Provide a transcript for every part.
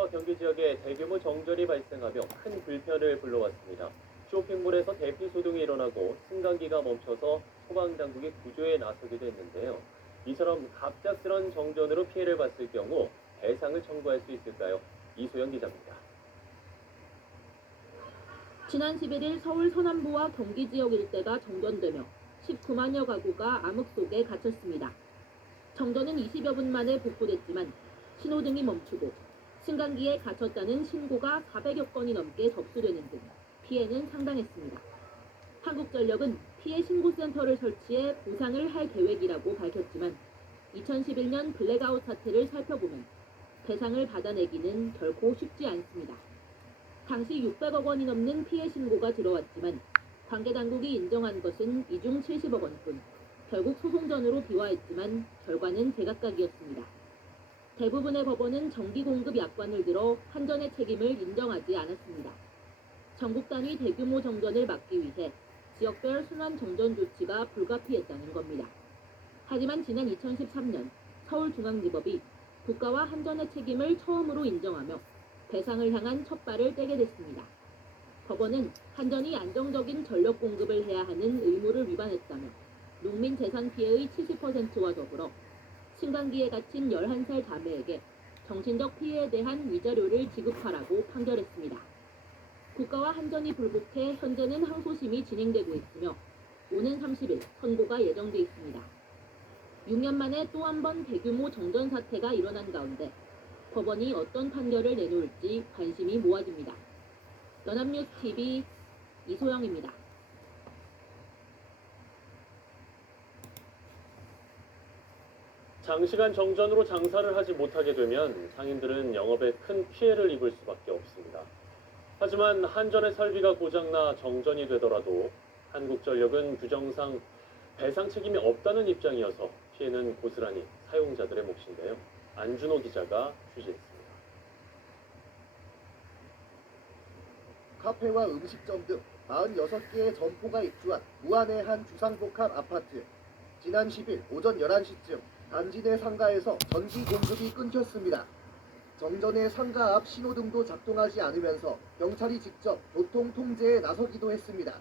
서울과 경기 지역에 대규모 정전이 발생하며 큰 불편을 불러왔습니다. 쇼핑몰에서 대피 소동이 일어나고 승강기가 멈춰서 소방당국이 구조에 나서기도 했는데요. 이처럼 갑작스런 정전으로 피해를 봤을 경우 배상을 청구할 수 있을까요? 이소영 기자입니다. 지난 11일 서울 서남부와 경기 지역 일대가 정전되며 19만여 가구가 암흑 속에 갇혔습니다. 정전은 20여 분 만에 복구됐지만 신호등이 멈추고 승강기에 갇혔다는 신고가 400여 건이 넘게 접수되는 등 피해는 상당했습니다. 한국전력은 피해 신고센터를 설치해 보상을 할 계획이라고 밝혔지만 2011년 블랙아웃 사태를 살펴보면 배상을 받아내기는 결코 쉽지 않습니다. 당시 600억 원이 넘는 피해 신고가 들어왔지만 관계당국이 인정한 것은 이 중 70억 원뿐. 결국 소송전으로 비화했지만 결과는 제각각이었습니다. 대부분의 법원은 전기 공급 약관을 들어 한전의 책임을 인정하지 않았습니다. 전국 단위 대규모 정전을 막기 위해 지역별 순환 정전 조치가 불가피했다는 겁니다. 하지만 지난 2013년 서울중앙지법이 국가와 한전의 책임을 처음으로 인정하며 배상을 향한 첫 발을 떼게 됐습니다. 법원은 한전이 안정적인 전력 공급을 해야 하는 의무를 위반했다며 농민 재산 피해의 70%와 더불어 승강기에 갇힌 11살 자매에게 정신적 피해에 대한 위자료를 지급하라고 판결했습니다. 국가와 한전이 불복해 현재는 항소심이 진행되고 있으며 오는 30일 선고가 예정돼 있습니다. 6년 만에 또 한 번 대규모 정전 사태가 일어난 가운데 법원이 어떤 판결을 내놓을지 관심이 모아집니다. 연합뉴스TV 이소영입니다. 장시간 정전으로 장사를 하지 못하게 되면 상인들은 영업에 큰 피해를 입을 수밖에 없습니다. 하지만 한전의 설비가 고장나 정전이 되더라도 한국전력은 규정상 배상 책임이 없다는 입장이어서 피해는 고스란히 사용자들의 몫인데요. 안준호 기자가 취재했습니다. 카페와 음식점 등 46개의 점포가 입주한 무안의 한 주상복합 아파트. 지난 10일 오전 11시쯤 단지 내 상가에서 전기 공급이 끊겼습니다. 정전에 상가 앞 신호등도 작동하지 않으면서 경찰이 직접 교통 통제에 나서기도 했습니다.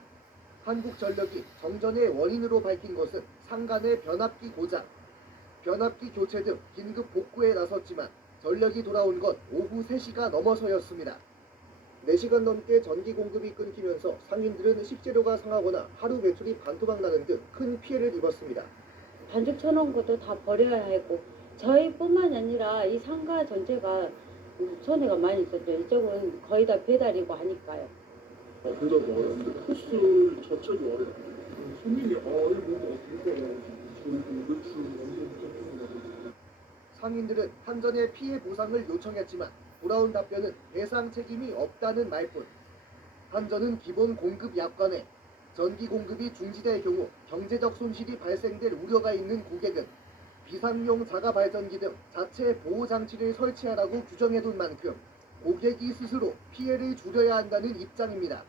한국전력이 정전의 원인으로 밝힌 것은 상가 내 변압기 고장, 변압기 교체 등 긴급 복구에 나섰지만 전력이 돌아온 건 오후 3시가 넘어서였습니다. 4시간 넘게 전기 공급이 끊기면서 상인들은 식재료가 상하거나 하루 매출이 반토막 나는 등 큰 피해를 입었습니다. 반죽 쳐놓은 것도 다 버려야 하고 저희뿐만 아니라 이 상가 전체가 손해가 많이 있었죠. 이쪽은 거의 다 배달이고 하니까요. 배달 말하는데 코스 자체가 손님이 이거 뭔가 저희 매출 완전 깎이는 상인들은 한전에 피해 보상을 요청했지만 돌아온 답변은 배상 책임이 없다는 말뿐. 한전은 기본 공급 약관에 전기 공급이 중지될 경우 경제적 손실이 발생될 우려가 있는 고객은 비상용 자가 발전기 등 자체 보호 장치를 설치하라고 규정해둔 만큼 고객이 스스로 피해를 줄여야 한다는 입장입니다.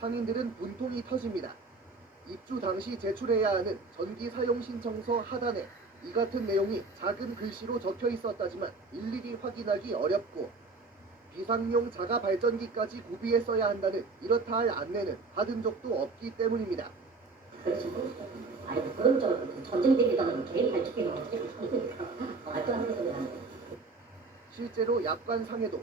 상인들은 분통이 터집니다. 입주 당시 제출해야 하는 전기 사용 신청서 하단에 이 같은 내용이 작은 글씨로 적혀 있었다지만 일일이 확인하기 어렵고 비상용 자가 발전기까지 구비해 써야 한다는 이렇다 할 안내는 받은 적도 없기 때문입니다. 아니 그런 좀 전쟁되기다는 개인 발주기는 어떻게 합니까? 말도 안 되는 소리 하는데. 실제로 약관상에도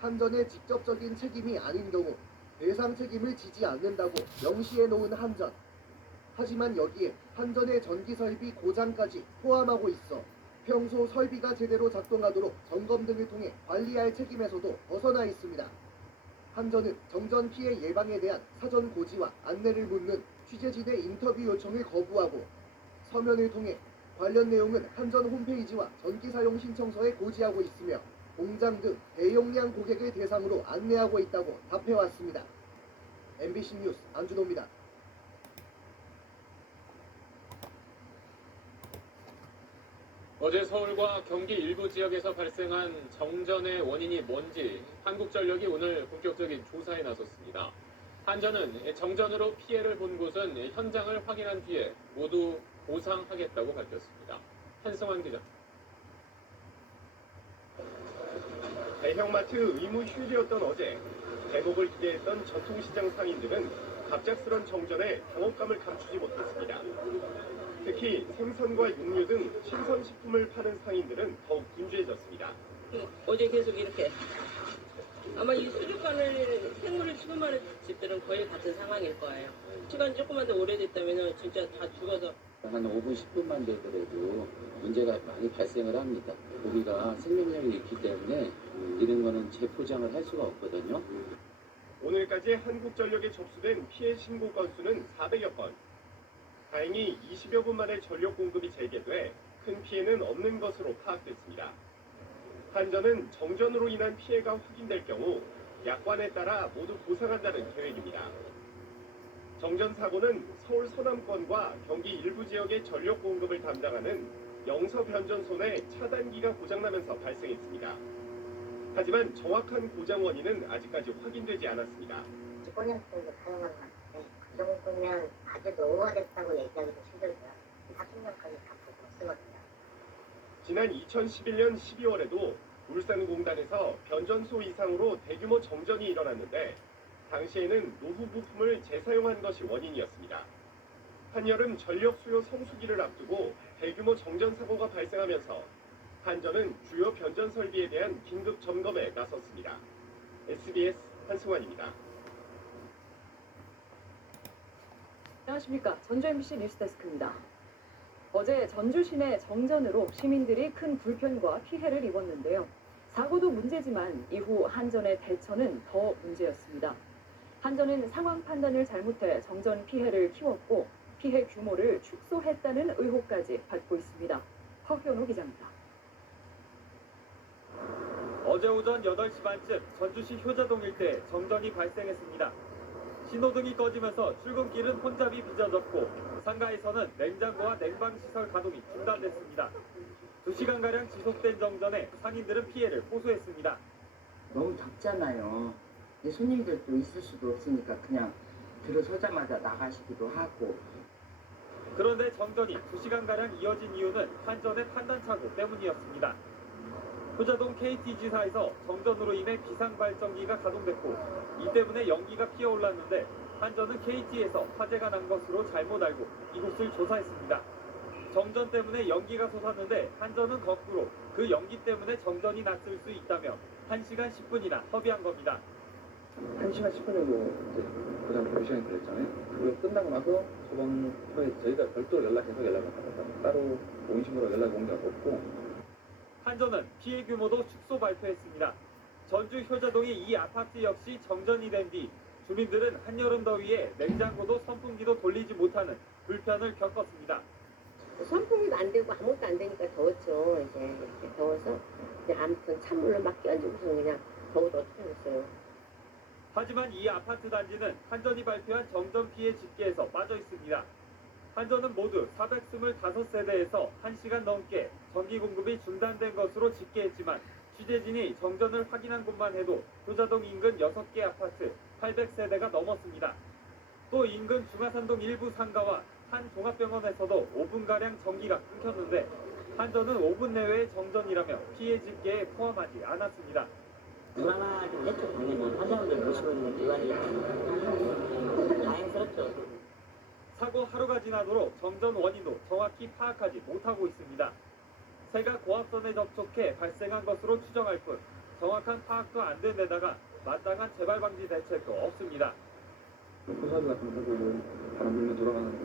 한전의 직접적인 책임이 아닌 경우 배상 책임을 지지 않는다고 명시해 놓은 한전. 하지만 여기에 한전의 전기 설비 고장까지 포함하고 있어 평소 설비가 제대로 작동하도록 점검 등을 통해 관리할 책임에서도 벗어나 있습니다. 한전은 정전 피해 예방에 대한 사전 고지와 안내를 묻는 취재진의 인터뷰 요청을 거부하고 서면을 통해 관련 내용은 한전 홈페이지와 전기 사용 신청서에 고지하고 있으며 공장 등 대용량 고객을 대상으로 안내하고 있다고 답해왔습니다. MBC 뉴스 안준호입니다. 어제 서울과 경기 일부 지역에서 발생한 정전의 원인이 뭔지 한국전력이 오늘 본격적인 조사에 나섰습니다. 한전은 정전으로 피해를 본 곳은 현장을 확인한 뒤에 모두 보상하겠다고 밝혔습니다. 한승환 기자. 대형마트 의무 휴일이었던 어제 대목을 기대했던 전통시장 상인들은 갑작스런 정전에 당혹감을 감추지 못했습니다. 특히 생선과 육류 등 신선식품을 파는 상인들은 더욱 분주해졌습니다. 어제 계속 이렇게 아마 이 수족관을 생물을 취급하는 집들은 거의 같은 상황일 거예요. 시간 조금만 더 오래됐다면 진짜 다 죽어서 한 5분, 10분만 되더라도 문제가 많이 발생을 합니다. 우리가 생명력이 있기 때문에 이런 거는 재포장을 할 수가 없거든요. 오늘까지 한국전력에 접수된 피해 신고 건수는 400여 건. 다행히 20여 분 만에 전력 공급이 재개돼 큰 피해는 없는 것으로 파악됐습니다. 한전은 정전으로 인한 피해가 확인될 경우 약관에 따라 모두 보상한다는 계획입니다. 정전 사고는 서울 서남권과 경기 일부 지역의 전력 공급을 담당하는 영서변전소내 차단기가 고장나면서 발생했습니다. 하지만 정확한 고장 원인은 아직까지 확인되지 않았습니다. 15년 정도 사용한 것 같은데 그 정도면 아주 노후화됐다고 얘기하기도 힘들고요. 40년까지 다 볼 수 없거든요. 지난 2011년 12월에도 울산공단에서 변전소 이상으로 대규모 정전이 일어났는데 당시에는 노후 부품을 재사용한 것이 원인이었습니다. 한여름 전력 수요 성수기를 앞두고 대규모 정전 사고가 발생하면서 한전은 주요 변전 설비에 대한 긴급 점검에 나섰습니다. SBS 한승환입니다. 안녕하십니까. 전주 MBC 뉴스데스크입니다. 어제 전주 시내 정전으로 시민들이 큰 불편과 피해를 입었는데요. 사고도 문제지만 이후 한전의 대처는 더 문제였습니다. 한전은 상황 판단을 잘못해 정전 피해를 키웠고 피해 규모를 축소했다는 의혹까지 받고 있습니다. 허현우 기자입니다. 어제 오전 8시 반쯤 전주시 효자동 일대에 정전이 발생했습니다. 신호등이 꺼지면서 출근길은 혼잡이 빚어졌고 상가에서는 냉장고와 냉방시설 가동이 중단됐습니다. 2시간가량 지속된 정전에 상인들은 피해를 호소했습니다. 너무 덥잖아요. 손님들도 있을 수도 없으니까 그냥 들어서자마자 나가시기도 하고. 그런데 정전이 2시간가량 이어진 이유는 한전의 판단착오 때문이었습니다. 효자동 KT지사에서 정전으로 인해 비상발전기가 가동됐고 이 때문에 연기가 피어올랐는데 한전은 KT에서 화재가 난 것으로 잘못 알고 이곳을 조사했습니다. 정전 때문에 연기가 솟았는데 한전은 거꾸로 그 연기 때문에 정전이 났을 수 있다며 1시간 10분이나 허비한 겁니다. 1시간 10분 정도 고장 조리 시간이 걸렸잖아요. 그거 끝나고 나서 소방서에 저희가 별도로 연락을 받았다. 따로 공식으로 연락이 온 게 없고. 한전은 피해 규모도 축소 발표했습니다. 전주 효자동의 이 아파트 역시 정전이 된 뒤 주민들은 한여름 더위에 냉장고도 선풍기도 돌리지 못하는 불편을 겪었습니다. 선풍기도 안 되고 아무것도 안 되니까 더웠죠. 이제 이렇게 더워서 그냥 아무튼 찬물로 막 끼얹고서 그냥 더워도 어떻게 하겠어요. 하지만 이 아파트 단지는 한전이 발표한 정전 피해 집계에서 빠져 있습니다. 한전은 모두 425세대에서 1시간 넘게 전기 공급이 중단된 것으로 집계했지만 취재진이 정전을 확인한 곳만 해도 효자동 인근 6개 아파트 800세대가 넘었습니다. 또 인근 중화산동 일부 상가와 한 종합병원에서도 5분가량 전기가 끊겼는데 한전은 5분 내외의 정전이라며 피해 집계에 포함하지 않았습니다. 불안하긴 했죠. 당연히 환자분들 모시고 있는 기관이니까 다행스럽죠. 사고 하루가 지나도록 정전 원인도 정확히 파악하지 못하고 있습니다. 새가 고압선에 접촉해 발생한 것으로 추정할 뿐 정확한 파악도 안 된 데다가 마땅한 재발 방지 대책도 없습니다. 호사비 같은 거 하고 바람 불면 돌아가는 거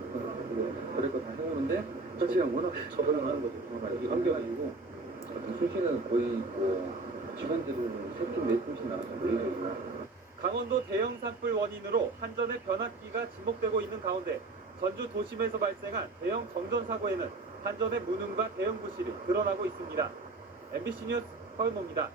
그럴 거 다 해오는데 자체가 워낙 적응을 하는 거죠. 이게 감겨가지고 수시는 거의 뭐 직원들을 3팀 4팀씩 나가서 매일 강원도 대형 산불 원인으로 한전의 변압기가 지목되고 있는 가운데 전주 도심에서 발생한 대형 정전 사고에는 한전의 무능과 대응 부실이 드러나고 있습니다. MBC 뉴스 허은호입니다.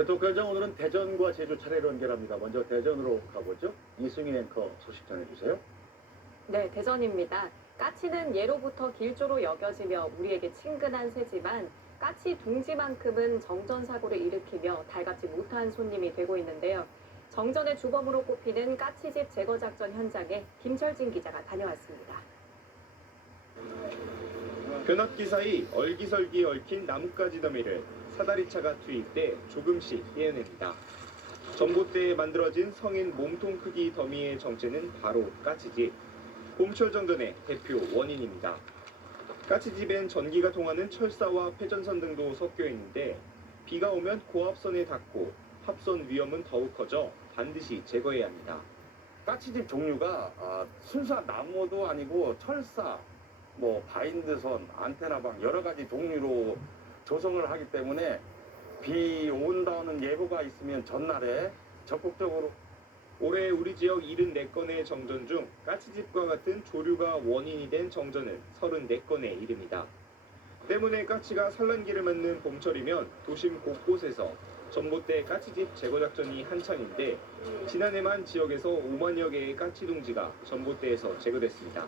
네트워크현장 오늘은 대전과 제주 차례로 연결합니다. 먼저 대전으로 가보죠. 이승희 앵커 소식 전해주세요. 네, 대전입니다. 까치는 예로부터 길조로 여겨지며 우리에게 친근한 새지만 까치 둥지만큼은 정전 사고를 일으키며 달갑지 못한 손님이 되고 있는데요. 정전의 주범으로 꼽히는 까치집 제거 작전 현장에 김철진 기자가 다녀왔습니다. 변압기 사이 얼기설기 얽힌 나뭇가지 더미를 사다리차가 투입돼 조금씩 떼어냅니다. 전봇대에 만들어진 성인 몸통 크기 더미의 정체는 바로 까치집. 봄철 정전의 대표 원인입니다. 까치집엔 전기가 통하는 철사와 회전선 등도 섞여 있는데 비가 오면 고압선에 닿고 합선 위험은 더욱 커져 반드시 제거해야 합니다. 까치집 종류가 순수한 나무도 아니고 철사, 바인드선, 안테나방 여러 가지 종류로 조성을 하기 때문에 비 온다는 예보가 있으면 전날에 적극적으로 올해 우리 지역 74건의 정전 중 까치집과 같은 조류가 원인이 된 정전은 34건에 이릅니다. 때문에 까치가 산란기를 맞는 봄철이면 도심 곳곳에서 전봇대 까치집 제거 작전이 한창인데 지난해만 지역에서 5만여 개의 까치둥지가 전봇대에서 제거됐습니다.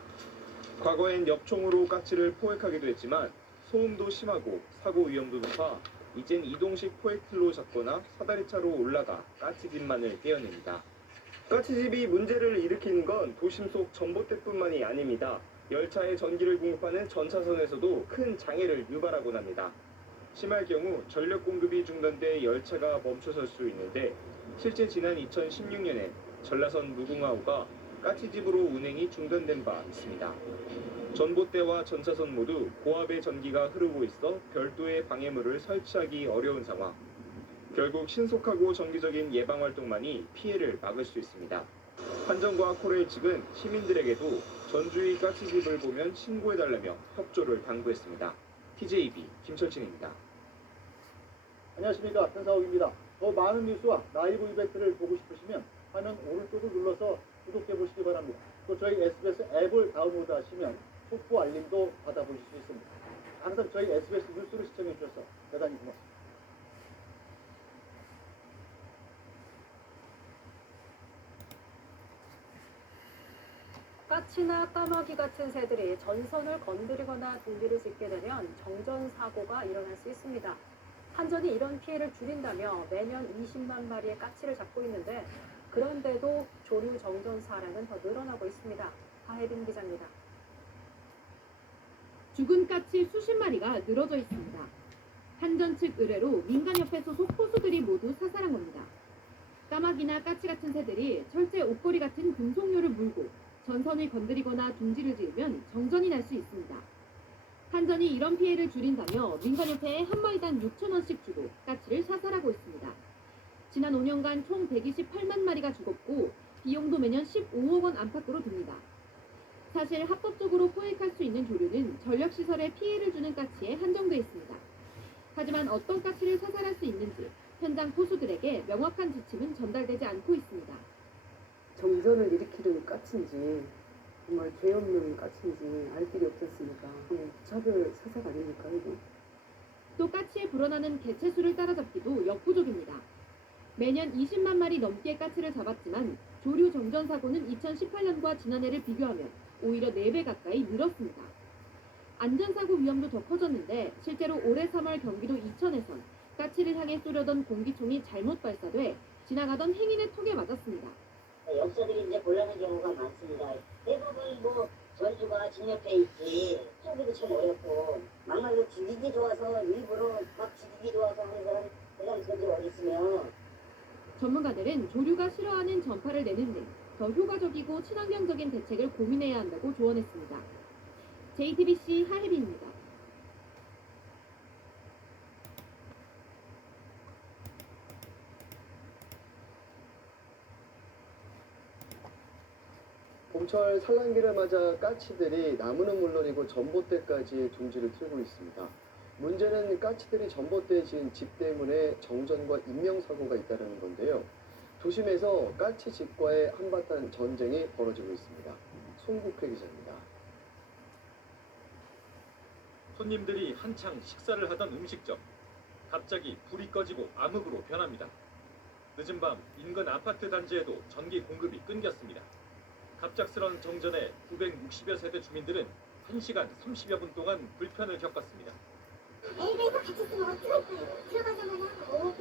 과거엔 엽총으로 까치를 포획하기도 했지만 소음도 심하고 사고 위험도 높아 이젠 이동식 포획틀로 잡거나 사다리차로 올라가 까치집만을 떼어냅니다. 까치집이 문제를 일으키는 건 도심 속 전봇대뿐만이 아닙니다. 열차에 전기를 공급하는 전차선에서도 큰 장애를 유발하곤 합니다. 심할 경우 전력 공급이 중단돼 열차가 멈춰설 수 있는데 실제 지난 2016년엔 전라선 무궁화호가 까치집으로 운행이 중단된 바 있습니다. 전봇대와 전차선 모두 고압의 전기가 흐르고 있어 별도의 방해물을 설치하기 어려운 상황. 결국 신속하고 정기적인 예방 활동만이 피해를 막을 수 있습니다. 한전과 코레일 측은 시민들에게도 전주의 까치집을 보면 신고해달라며 협조를 당부했습니다. TJB 김철진입니다. 안녕하십니까, 편사옥입니다. 더 많은 뉴스와 라이브 이벤트를 보고 싶으시면 화면 오른쪽을 눌러서 구독해 보시기 바랍니다. 또 저희 SBS 앱을 다운로드 하시면 속보 알림도 받아보실 수 있습니다. 항상 저희 SBS 뉴스를 시청해 주셔서 대단히 고맙습니다. 까치나 까마귀 같은 새들이 전선을 건드리거나 둥지를 짓게 되면 정전 사고가 일어날 수 있습니다. 한전이 이런 피해를 줄인다며 매년 20만 마리의 까치를 잡고 있는데 그런데도 조류 정전 사례는 더 늘어나고 있습니다. 하혜빈 기자입니다. 죽은 까치 수십 마리가 늘어져 있습니다. 한전 측 의뢰로 민간협회 소속 포수들이 모두 사살한 겁니다. 까마귀나 까치 같은 새들이 철제 옷걸이 같은 금속류를 물고 전선을 건드리거나 둥지를 지으면 정전이 날 수 있습니다. 한전이 이런 피해를 줄인다며 민간협회에 한 마리당 6,000원씩 주고 까치를 사살하고 있습니다. 지난 5년간 총 128만 마리가 죽었고 비용도 매년 15억 원 안팎으로 듭니다. 사실 합법적으로 포획할 수 있는 조류는 전력시설에 피해를 주는 까치에 한정돼 있습니다. 하지만 어떤 까치를 사살할 수 있는지 현장 포수들에게 명확한 지침은 전달되지 않고 있습니다. 정전을 일으키는 까치인지 정말 죄 없는 까치인지 알 길이 없었으니까 차별 사살 아닙니까 이거? 또 까치에 불어나는 개체수를 따라잡기도 역부족입니다. 매년 20만 마리 넘게 까치를 잡았지만 조류 정전 사고는 2018년과 지난해를 비교하면 오히려 4배 가까이 늘었습니다. 안전사고 위험도 더 커졌는데 실제로 올해 3월 경기도 이천에선 까치를 향해 쏘려던 공기총이 잘못 발사돼 지나가던 행인의 턱에 맞았습니다. 역사들이 이제 곤란한 경우가 많습니다. 대부분 전주가 진옆에 있지 쏘기도 참 어렵고 막말로 죽이기 좋아서 일부러 막 죽이기 좋아서 하는 사람 그냥 그게 어디 있으면 전문가들은 조류가 싫어하는 전파를 내는 등 더 효과적이고 친환경적인 대책을 고민해야 한다고 조언했습니다. JTBC 하혜빈입니다. 봄철 산란기를 맞아 까치들이 나무는 물론이고 전봇대까지 둥지를 틀고 있습니다. 문제는 까치들이 전봇대에 지은 집 때문에 정전과 인명사고가 잇따르는 건데요. 도심에서 까치집과의 한바탕 전쟁이 벌어지고 있습니다. 송국회 기자입니다. 손님들이 한창 식사를 하던 음식점. 갑자기 불이 꺼지고 암흑으로 변합니다. 늦은 밤 인근 아파트 단지에도 전기 공급이 끊겼습니다. 갑작스런 정전에 960여 세대 주민들은 1시간 30여 분 동안 불편을 겪었습니다. 엘베에서 같이 쓰면 어떡할 거예요? 들어가자마자 5분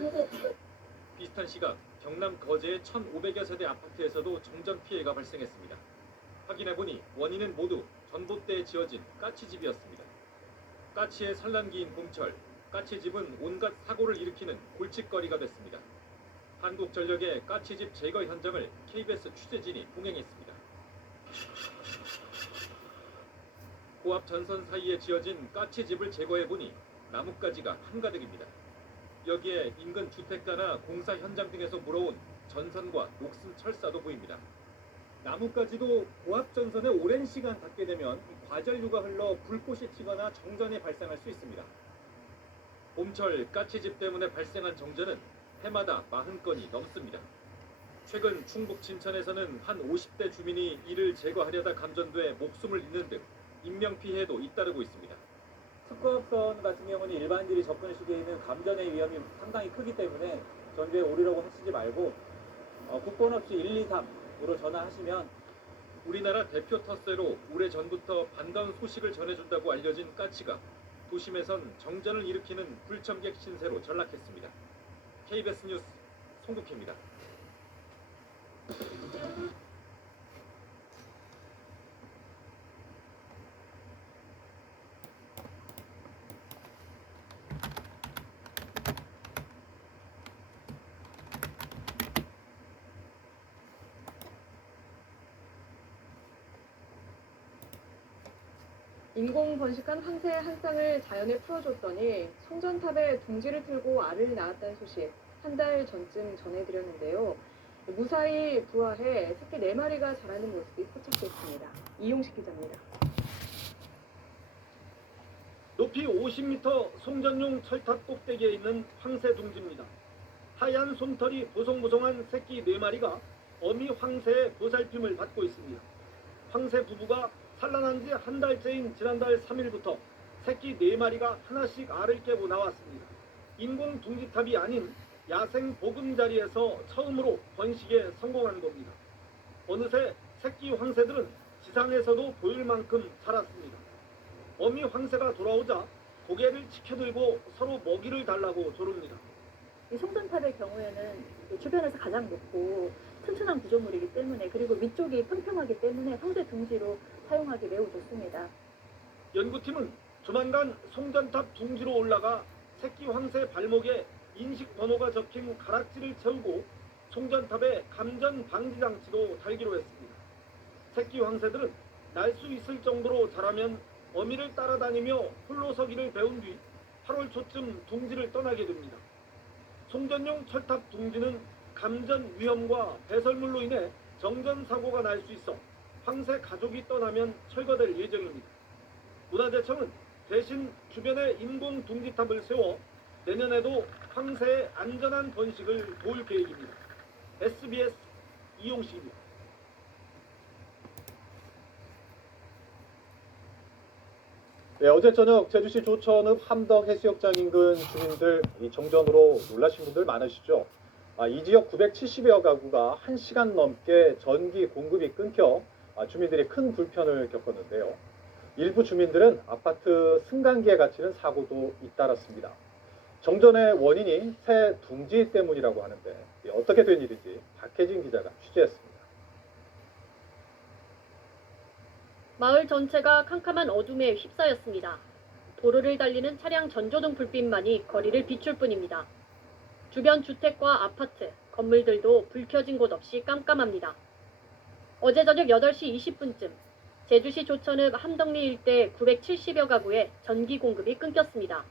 뒤에요. 비슷한 시각 경남 거제의 1,500여 세대 아파트에서도 정전 피해가 발생했습니다. 확인해보니 원인은 모두 전봇대에 지어진 까치집이었습니다. 까치의 산란기인 봄철, 까치집은 온갖 사고를 일으키는 골칫거리가 됐습니다. 한국전력의 까치집 제거 현장을 KBS 취재진이 동행했습니다. 고압 전선 사이에 지어진 까치집을 제거해보니 나뭇가지가 한가득입니다. 여기에 인근 주택가나 공사 현장 등에서 물어온 전선과 녹슨 철사도 보입니다. 나뭇가지도 고압 전선에 오랜 시간 닿게 되면 과전류가 흘러 불꽃이 튀거나 정전이 발생할 수 있습니다. 봄철 까치집 때문에 발생한 정전은 해마다 40건이 넘습니다. 최근 충북 진천에서는 한 50대 주민이 이를 제거하려다 감전돼 목숨을 잃는 등 인명피해도 잇따르고 있습니다. 특급선 같은 경우는 일반인들이 접근 시기에는 감전의 위험이 상당히 크기 때문에 전주에 오르려고 하시지 말고 국번 없이 123으로 전화하시면. 우리나라 대표 텃새로 오래전부터 반가운 소식을 전해준다고 알려진 까치가 도심에선 정전을 일으키는 불청객 신세로 전락했습니다. KBS 뉴스 송국희입니다. 인공 번식한 황새의 한 쌍을 자연에 풀어줬더니 송전탑에 둥지를 틀고 알을 낳았다는 소식 한 달 전쯤 전해드렸는데요. 무사히 부화해 새끼 4마리가 자라는 모습이 포착됐습니다. 이용식 기자입니다. 높이 50m 송전용 철탑 꼭대기에 있는 황새 둥지입니다. 하얀 솜털이 보송보송한 새끼 4마리가 어미 황새의 보살핌을 받고 있습니다. 황새 부부가 산란한 지 한 달째인 지난달 3일부터 새끼 4마리가 하나씩 알을 깨고 나왔습니다. 인공 둥지탑이 아닌 야생 보금자리에서 처음으로 번식에 성공한 겁니다. 어느새 새끼 황새들은 지상에서도 보일 만큼 자랐습니다. 어미 황새가 돌아오자 고개를 치켜들고 서로 먹이를 달라고 조릅니다. 이 송전탑의 경우에는 주변에서 가장 높고 튼튼한 구조물이기 때문에, 그리고 위쪽이 평평하기 때문에 황새 둥지로 사용하기 매우 좋습니다. 연구팀은 조만간 송전탑 둥지로 올라가 새끼 황새 발목에 인식 번호가 적힌 가락지를 채우고 송전탑에 감전 방지 장치도 달기로 했습니다. 새끼 황새들은 날 수 있을 정도로 자라면 어미를 따라다니며 홀로 서기를 배운 뒤 8월 초쯤 둥지를 떠나게 됩니다. 송전용 철탑 둥지는 감전 위험과 배설물로 인해 정전 사고가 날 수 있어 황새 가족이 떠나면 철거될 예정입니다. 문화재청은 대신 주변에 인공 둥지탑을 세워 내년에도 황새의 안전한 번식을 도울 계획입니다. SBS 이용식입니다. 네, 어제 저녁 제주시 조천읍 함덕 해수욕장 인근 주민들 이 정전으로 놀라신 분들 많으시죠? 이 지역 970여 가구가 1시간 넘게 전기 공급이 끊겨 주민들이 큰 불편을 겪었는데요. 일부 주민들은 아파트 승강기에 갇히는 사고도 잇따랐습니다. 정전의 원인이 새 둥지 때문이라고 하는데 어떻게 된 일인지 박혜진 기자가 취재했습니다. 마을 전체가 캄캄한 어둠에 휩싸였습니다. 도로를 달리는 차량 전조등 불빛만이 거리를 비출 뿐입니다. 주변 주택과 아파트, 건물들도 불 켜진 곳 없이 깜깜합니다. 어제 저녁 8시 20분쯤 제주시 조천읍 함덕리 일대 970여 가구에 전기 공급이 끊겼습니다.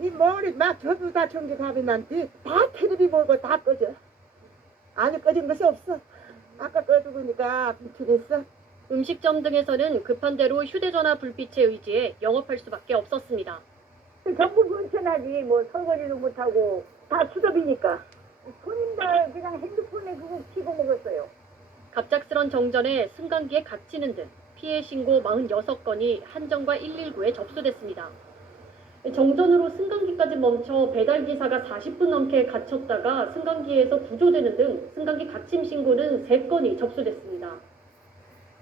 이 머리 막 전부 다 전기 가면 난뒤 다 테레비 보고 다 꺼져. 아니 꺼진 것이 없어. 아까 꺼두니까 미치겠어. 음식점 등에서는 급한 대로 휴대전화 불빛에 의지해 영업할 수밖에 없었습니다. 전부 불편하지. 뭐 설거지도 못하고 다 수도비니까. 손님들 그냥 핸드폰에 그거 키고 먹었어요. 갑작스런 정전에 승강기에 갇히는 등 피해 신고 46건이 한정과 119에 접수됐습니다. 정전으로 승강기까지 멈춰 배달기사가 40분 넘게 갇혔다가 승강기에서 구조되는 등 승강기 갇힘 신고는 3건이 접수됐습니다.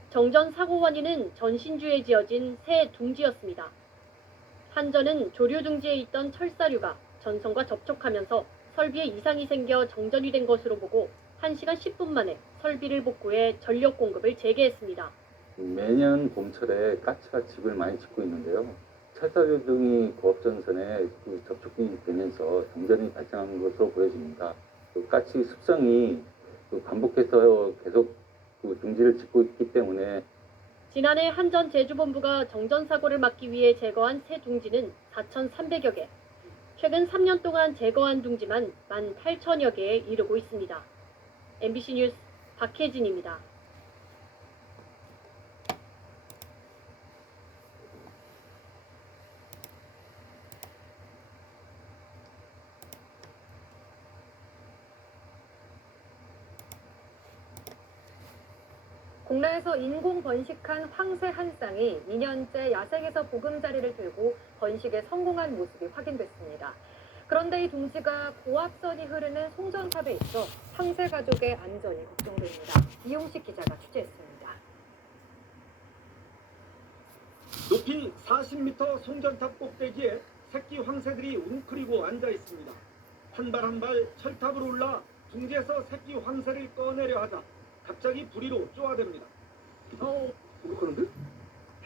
정전 사고 원인은 전신주에 지어진 새 둥지였습니다. 한전은 조류 둥지에 있던 철사류가 전선과 접촉하면서 설비에 이상이 생겨 정전이 된 것으로 보고 1시간 10분 만에 설비를 복구해 전력 공급을 재개했습니다. 매년 봄철에 가스가 집을 많이 짓고 있는데요. 철사류 등이 고압전선에 접촉이 되면서 정전이 발생한 것으로 보여집니다. 가스 습성이 반복해서 계속 둥지를 짓고 있기 때문에 지난해 한전 제주본부가 정전 사고를 막기 위해 제거한 새 둥지는 4,300여 개. 최근 3년 동안 제거한 둥지만 18,000여 개에 이르고 있습니다. MBC 뉴스 박혜진입니다. 국내에서 인공 번식한 황새 한 쌍이 2년째 야생에서 보금자리를 들고 번식에 성공한 모습이 확인됐습니다. 그런데 이 둥지가 고압선이 흐르는 송전탑에 있어 황새 가족의 안전이 걱정됩니다. 이용식 기자가 취재했습니다. 높이 40m 송전탑 꼭대기에 새끼 황새들이 웅크리고 앉아 있습니다. 한 발 한 발 철탑으로 올라 둥지에서 새끼 황새를 꺼내려 하다 갑자기 부리로 쪼아댑니다. 그런데?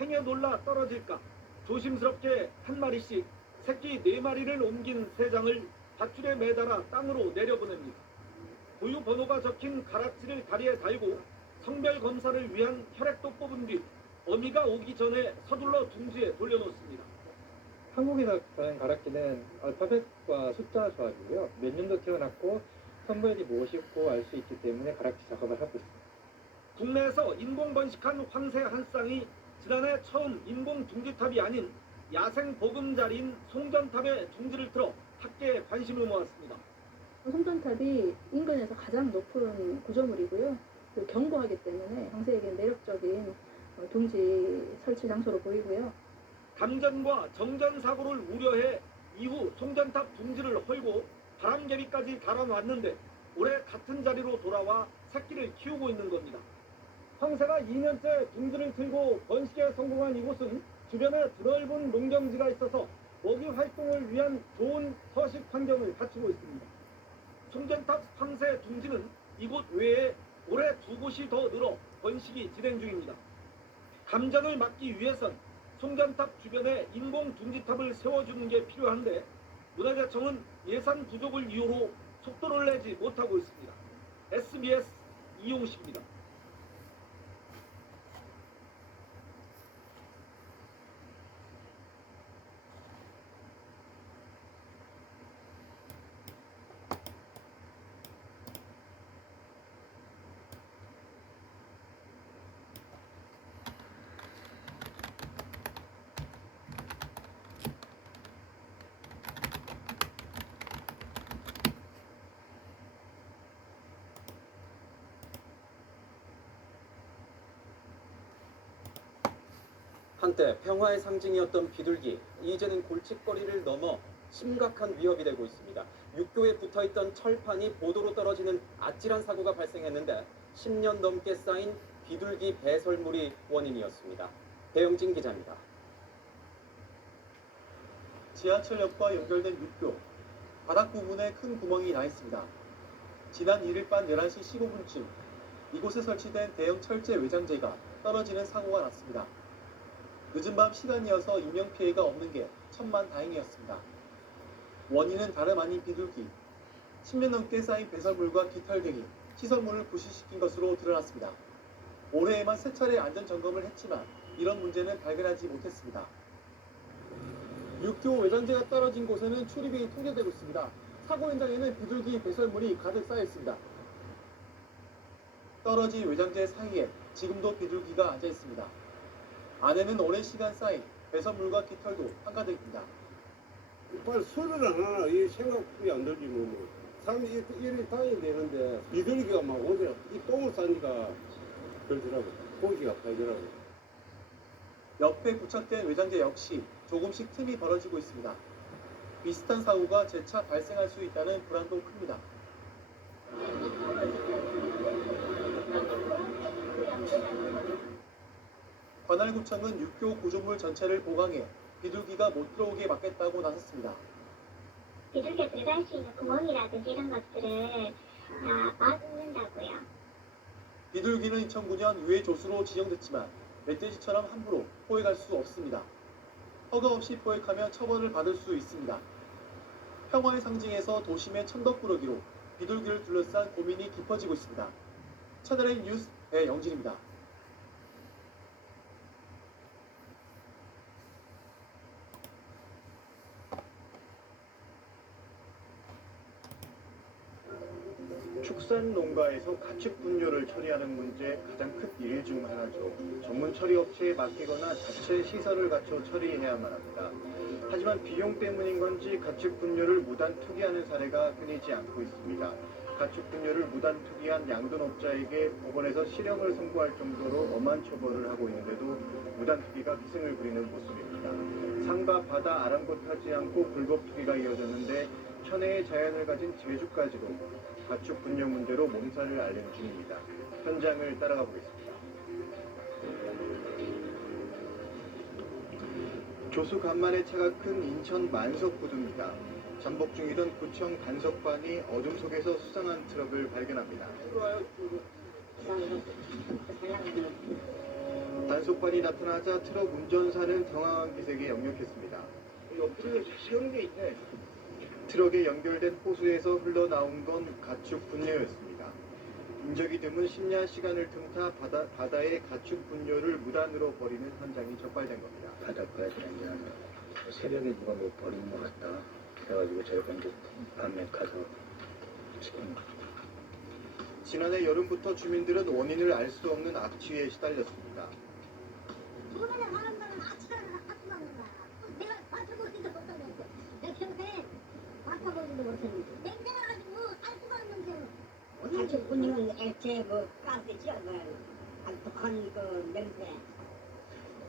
행에 놀라 떨어질까 조심스럽게 한 마리씩 새끼 4마리를 옮긴 3장을 밧줄에 매달아 땅으로 내려보냅니다. 고유 번호가 적힌 가락지를 다리에 달고 성별 검사를 위한 혈액도 뽑은 뒤 어미가 오기 전에 서둘러 둥지에 돌려놓습니다. 한국에 나타난 가락지는 알파벳과 숫자 조합이고요. 몇 년도 태어났고 성별이 무엇이고 알 수 있기 때문에 가락지 작업을 하고 있습니다. 국내에서 인공 번식한 황새 한 쌍이 지난해 처음 인공 둥지탑이 아닌 야생 보금자리인 송전탑에 둥지를 틀어 학계에 관심을 모았습니다. 송전탑이 인근에서 가장 높은 구조물이고요. 견고하기 때문에 황새에게는 매력적인 둥지 설치 장소로 보이고요. 감전과 정전 사고를 우려해 이후 송전탑 둥지를 헐고 바람개비까지 달아놨는데 올해 같은 자리로 돌아와 새끼를 키우고 있는 겁니다. 황새가 2년째 둥지를 틀고 번식에 성공한 이곳은 주변에 드넓은 농경지가 있어서 먹이 활동을 위한 좋은 서식 환경을 갖추고 있습니다. 송전탑 황새 둥지는 이곳 외에 올해 2곳이 더 늘어 번식이 진행 중입니다. 감전을 막기 위해선 송전탑 주변에 인공 둥지탑을 세워주는 게 필요한데 문화재청은 예산 부족을 이유로 속도를 내지 못하고 있습니다. SBS 이용식입니다. 한때 평화의 상징이었던 비둘기, 이제는 골칫거리를 넘어 심각한 위협이 되고 있습니다. 육교에 붙어있던 철판이 보도로 떨어지는 아찔한 사고가 발생했는데 10년 넘게 쌓인 비둘기 배설물이 원인이었습니다. 배영진 기자입니다. 지하철역과 연결된 육교, 바닥 부분에 큰 구멍이 나 있습니다. 지난 1일 밤 11시 15분쯤 이곳에 설치된 대형 철제 외장재가 떨어지는 사고가 났습니다. 늦은 밤 시간이어서 인명피해가 없는 게 천만다행이었습니다. 원인은 다름 아닌 비둘기. 10년 넘게 쌓인 배설물과 깃털 등이 시설물을 부실시킨 것으로 드러났습니다. 올해에만 3차례 안전점검을 했지만 이런 문제는 발견하지 못했습니다. 육교 외장재가 떨어진 곳에는 출입이 통제되고 있습니다. 사고 현장에는 비둘기 배설물이 가득 쌓여 있습니다. 떨어진 외장재 사이에 지금도 비둘기가 앉아 있습니다. 안에는 오랜 시간 쌓인 배설물과 깃털도 한가득입니다. 빨리 소리를 안 하나 이 생각이 안 들지 뭐. 사람이 일이 다녀야 되는데 비둘기가 막 오더라. 이 똥을 싸니까 그러더라고. 고기가 팔더라고. 옆에 부착된 외장재 역시 조금씩 틈이 벌어지고 있습니다. 비슷한 사고가 재차 발생할 수 있다는 불안도 큽니다. 관할구청은 육교 구조물 전체를 보강해 비둘기가 못 들어오게 막겠다고 나섰습니다. 비둘기가 들어갈 수 있는 구멍이라든지 이런 것들을 다 막는다고요. 비둘기는 2009년 유해 조수로 지정됐지만 멧돼지처럼 함부로 포획할 수 없습니다. 허가 없이 포획하면 처벌을 받을 수 있습니다. 평화의 상징에서 도심의 천덕꾸러기로 비둘기를 둘러싼 고민이 깊어지고 있습니다. 채널A 뉴스 배영진입니다. 축산 농가에서 가축 분뇨를 처리하는 문제 가장 큰 일 중 하나죠. 전문 처리 업체에 맡기거나 자체 시설을 갖춰 처리해야만 합니다. 하지만 비용 때문인 건지 가축 분뇨를 무단 투기하는 사례가 끊이지 않고 있습니다. 가축 분뇨를 무단 투기한 양돈업자에게 법원에서 실형을 선고할 정도로 엄한 처벌을 하고 있는데도 무단 투기가 기승을 부리는 모습입니다. 산과 바다 아랑곳하지 않고 불법 투기가 이어졌는데 천혜의 자연을 가진 제주까지도 가축 분뇨 문제로 몸살을 앓는 중입니다. 현장을 따라가 보겠습니다. 조수 간만에 차가 큰 인천 만석구두입니다. 잠복 중이던 구청 단속반이 어둠 속에서 수상한 트럭을 발견합니다. 단속반이 나타나자 트럭 운전사는 당황한 기색에 역력했습니다. 옆으로 세우는 게 있네. 트럭에 연결된 호수에서 흘러나온 건 가축 분뇨였습니다. 인적이 드문 심야 시간을 틈타 바다에 가축 분뇨를 무단으로 버리는 현장이 적발된 겁니다. 바닷가에 그냥 새벽에 누가 뭐 버리는 것 같다. 그래가지고 저희가 이제 밤에 가서 지금 지난해 여름부터 주민들은 원인을 알 수 없는 악취에 시달렸습니다. 보면은 사람들은 아치가 갖고 가는 거야. 내가 맡아보지도 못하고 내 평생에 맡아보지도 못했는데 냄새가 가지고 알 수가 없는 냄새. 가축 분뇨는 액체 뭐 가스죠. 독한 그 냄새.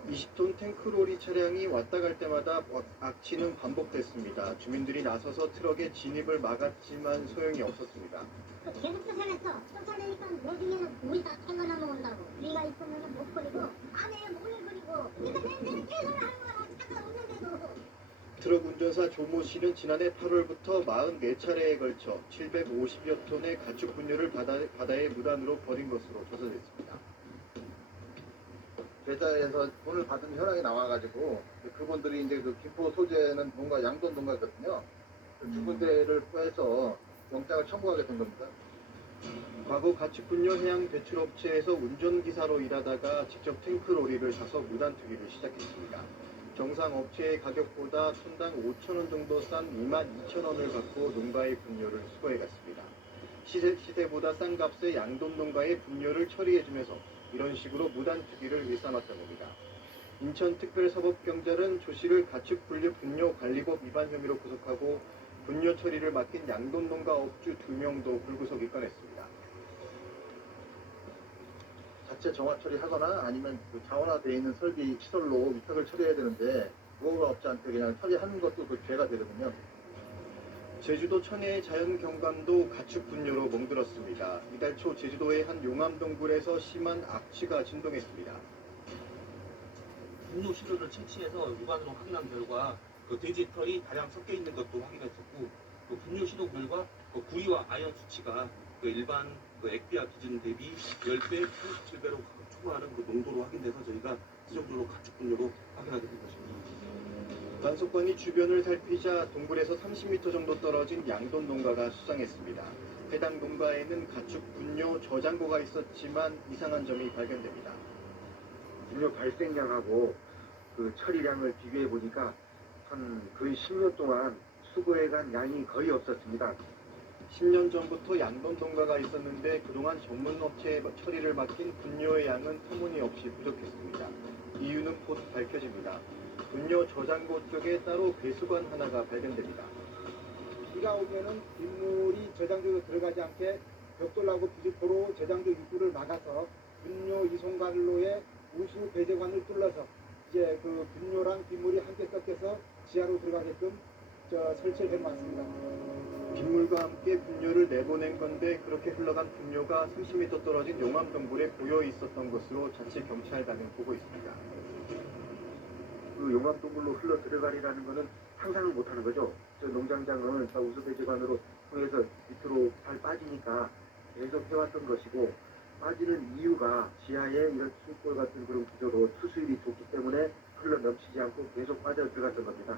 20톤 탱크로리 차량이 왔다 갈 때마다 악취는 반복됐습니다. 주민들이 나서서 트럭의 진입을 막았지만 소용이 없었습니다. 계속 쫓아냈어. 쫓아내니까 나중에는 물이 다 탱거나 먹는다고. 비가 있으면 못 버리고 안에 물을 버리고 그러니까 냄새는 계속 하는 거야. 차가 없는데도. 트럭 운전사 조모 씨는 지난해 8월부터 44차례에 걸쳐 750여 톤의 가축 분뇨를 바다에 무단으로 버린 것으로 조사됐습니다. 계좌에서 돈을 받은 현황이 나와가지고 그분들이 이제 그 김포 소재는 농가 양돈 농가거든요. 두 군데를 빼서 영장을 청구하게 된 겁니다. 과거 가축 분뇨 해양 배출업체에서 운전기사로 일하다가 직접 탱크로리를 사서 무단 투기를 시작했습니다. 정상 업체의 가격보다 톤당 5,000원 정도 싼 22,000원을 받고 농가의 분뇨를 수거해갔습니다. 시세보다 싼 값에 양돈 농가의 분뇨를 처리해주면서 이런 식으로 무단 투기를 일삼았던 겁니다. 인천특별사법경찰은 조 씨를 가축 분뇨 관리법 위반 혐의로 구속하고 분뇨 처리를 맡긴 양돈 농가 업주 2명도 불구속 입건했습니다. 자체 정화 처리하거나 아니면 그 자원화되어 있는 설비 시설로 위탁을 처리해야 되는데 무허가 업자한테 그냥 처리하는 것도 그 죄가 되거든요. 제주도 천혜의 자연경관도 가축 분뇨로 멍들었습니다. 이달 초 제주도의 한 용암동굴에서 심한 악취가 진동했습니다. 분뇨 시료를 채취해서 육안으로 확인한 결과 그 돼지 털이 다량 섞여 있는 것도 확인했었고, 그 분뇨 시도 결과 그 구리와 아연 수치가 그 일반 그 액비아 기준 대비 10배, 37배로 초과하는 그 농도로 확인돼서 저희가 지정적으로 가축 분뇨로 확인하게 된 것입니다. 단속반이 주변을 살피자 동굴에서 30m 정도 떨어진 양돈 농가가 수상했습니다. 해당 농가에는 가축 분뇨 저장고가 있었지만 이상한 점이 발견됩니다. 분뇨 발생량하고 그 처리량을 비교해 보니까 한 거의 10년 동안 수거해간 양이 거의 없었습니다. 10년 전부터 양돈 농가가 있었는데 그동안 전문업체에 처리를 맡긴 분뇨의 양은 터무니없이 부족했습니다. 이유는 곧 밝혀집니다. 분뇨 저장고 쪽에 따로 배수관 하나가 발견됩니다. 비가 오면은 빗물이 저장고로 들어가지 않게 벽돌하고 비주포로 저장고 입구를 막아서 분뇨 이송관로에 우수 배제관을 뚫어서 이제 그 분뇨랑 빗물이 함께 섞여서 지하로 들어가게끔 설치를 해놨습니다. 빗물과 함께 분뇨를 내보낸 건데 그렇게 흘러간 분뇨가 30m 떨어진 용암동굴에 고여 있었던 것으로 자치경찰관은 보고 있습니다. 그 용암동굴로 흘러 들어가리라는 거는 상상을 못하는 거죠. 저 농장장은 다 우소배지관으로 통해서 밑으로 잘 빠지니까 계속 해왔던 것이고, 빠지는 이유가 지하에 이런 숲골 같은 그런 구조로 수수율이 좋기 때문에 흘러 넘치지 않고 계속 빠져 들어갔던 겁니다.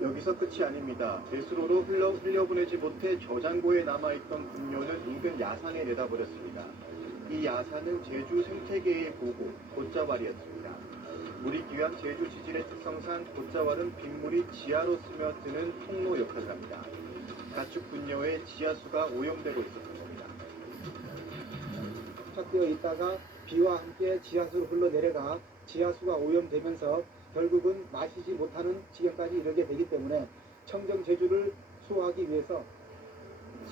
여기서 끝이 아닙니다. 배수로로 흘려보내지 못해 저장고에 남아있던 분뇨는 인근 야산에 내다버렸습니다. 이 야산은 제주 생태계의 보고 곶자왈이었습니다. 물이 귀한 제주 지질의 특성상 곶자왈은 빗물이 지하로 스며드는 통로 역할을 합니다. 가축 분뇨에 지하수가 오염되고 있었던 겁니다. 착되어 있다가 비와 함께 지하수로 흘러내려가 지하수가 오염되면서 결국은 마시지 못하는 지경까지 이르게 되기 때문에 청정 제주를 수호하기 위해서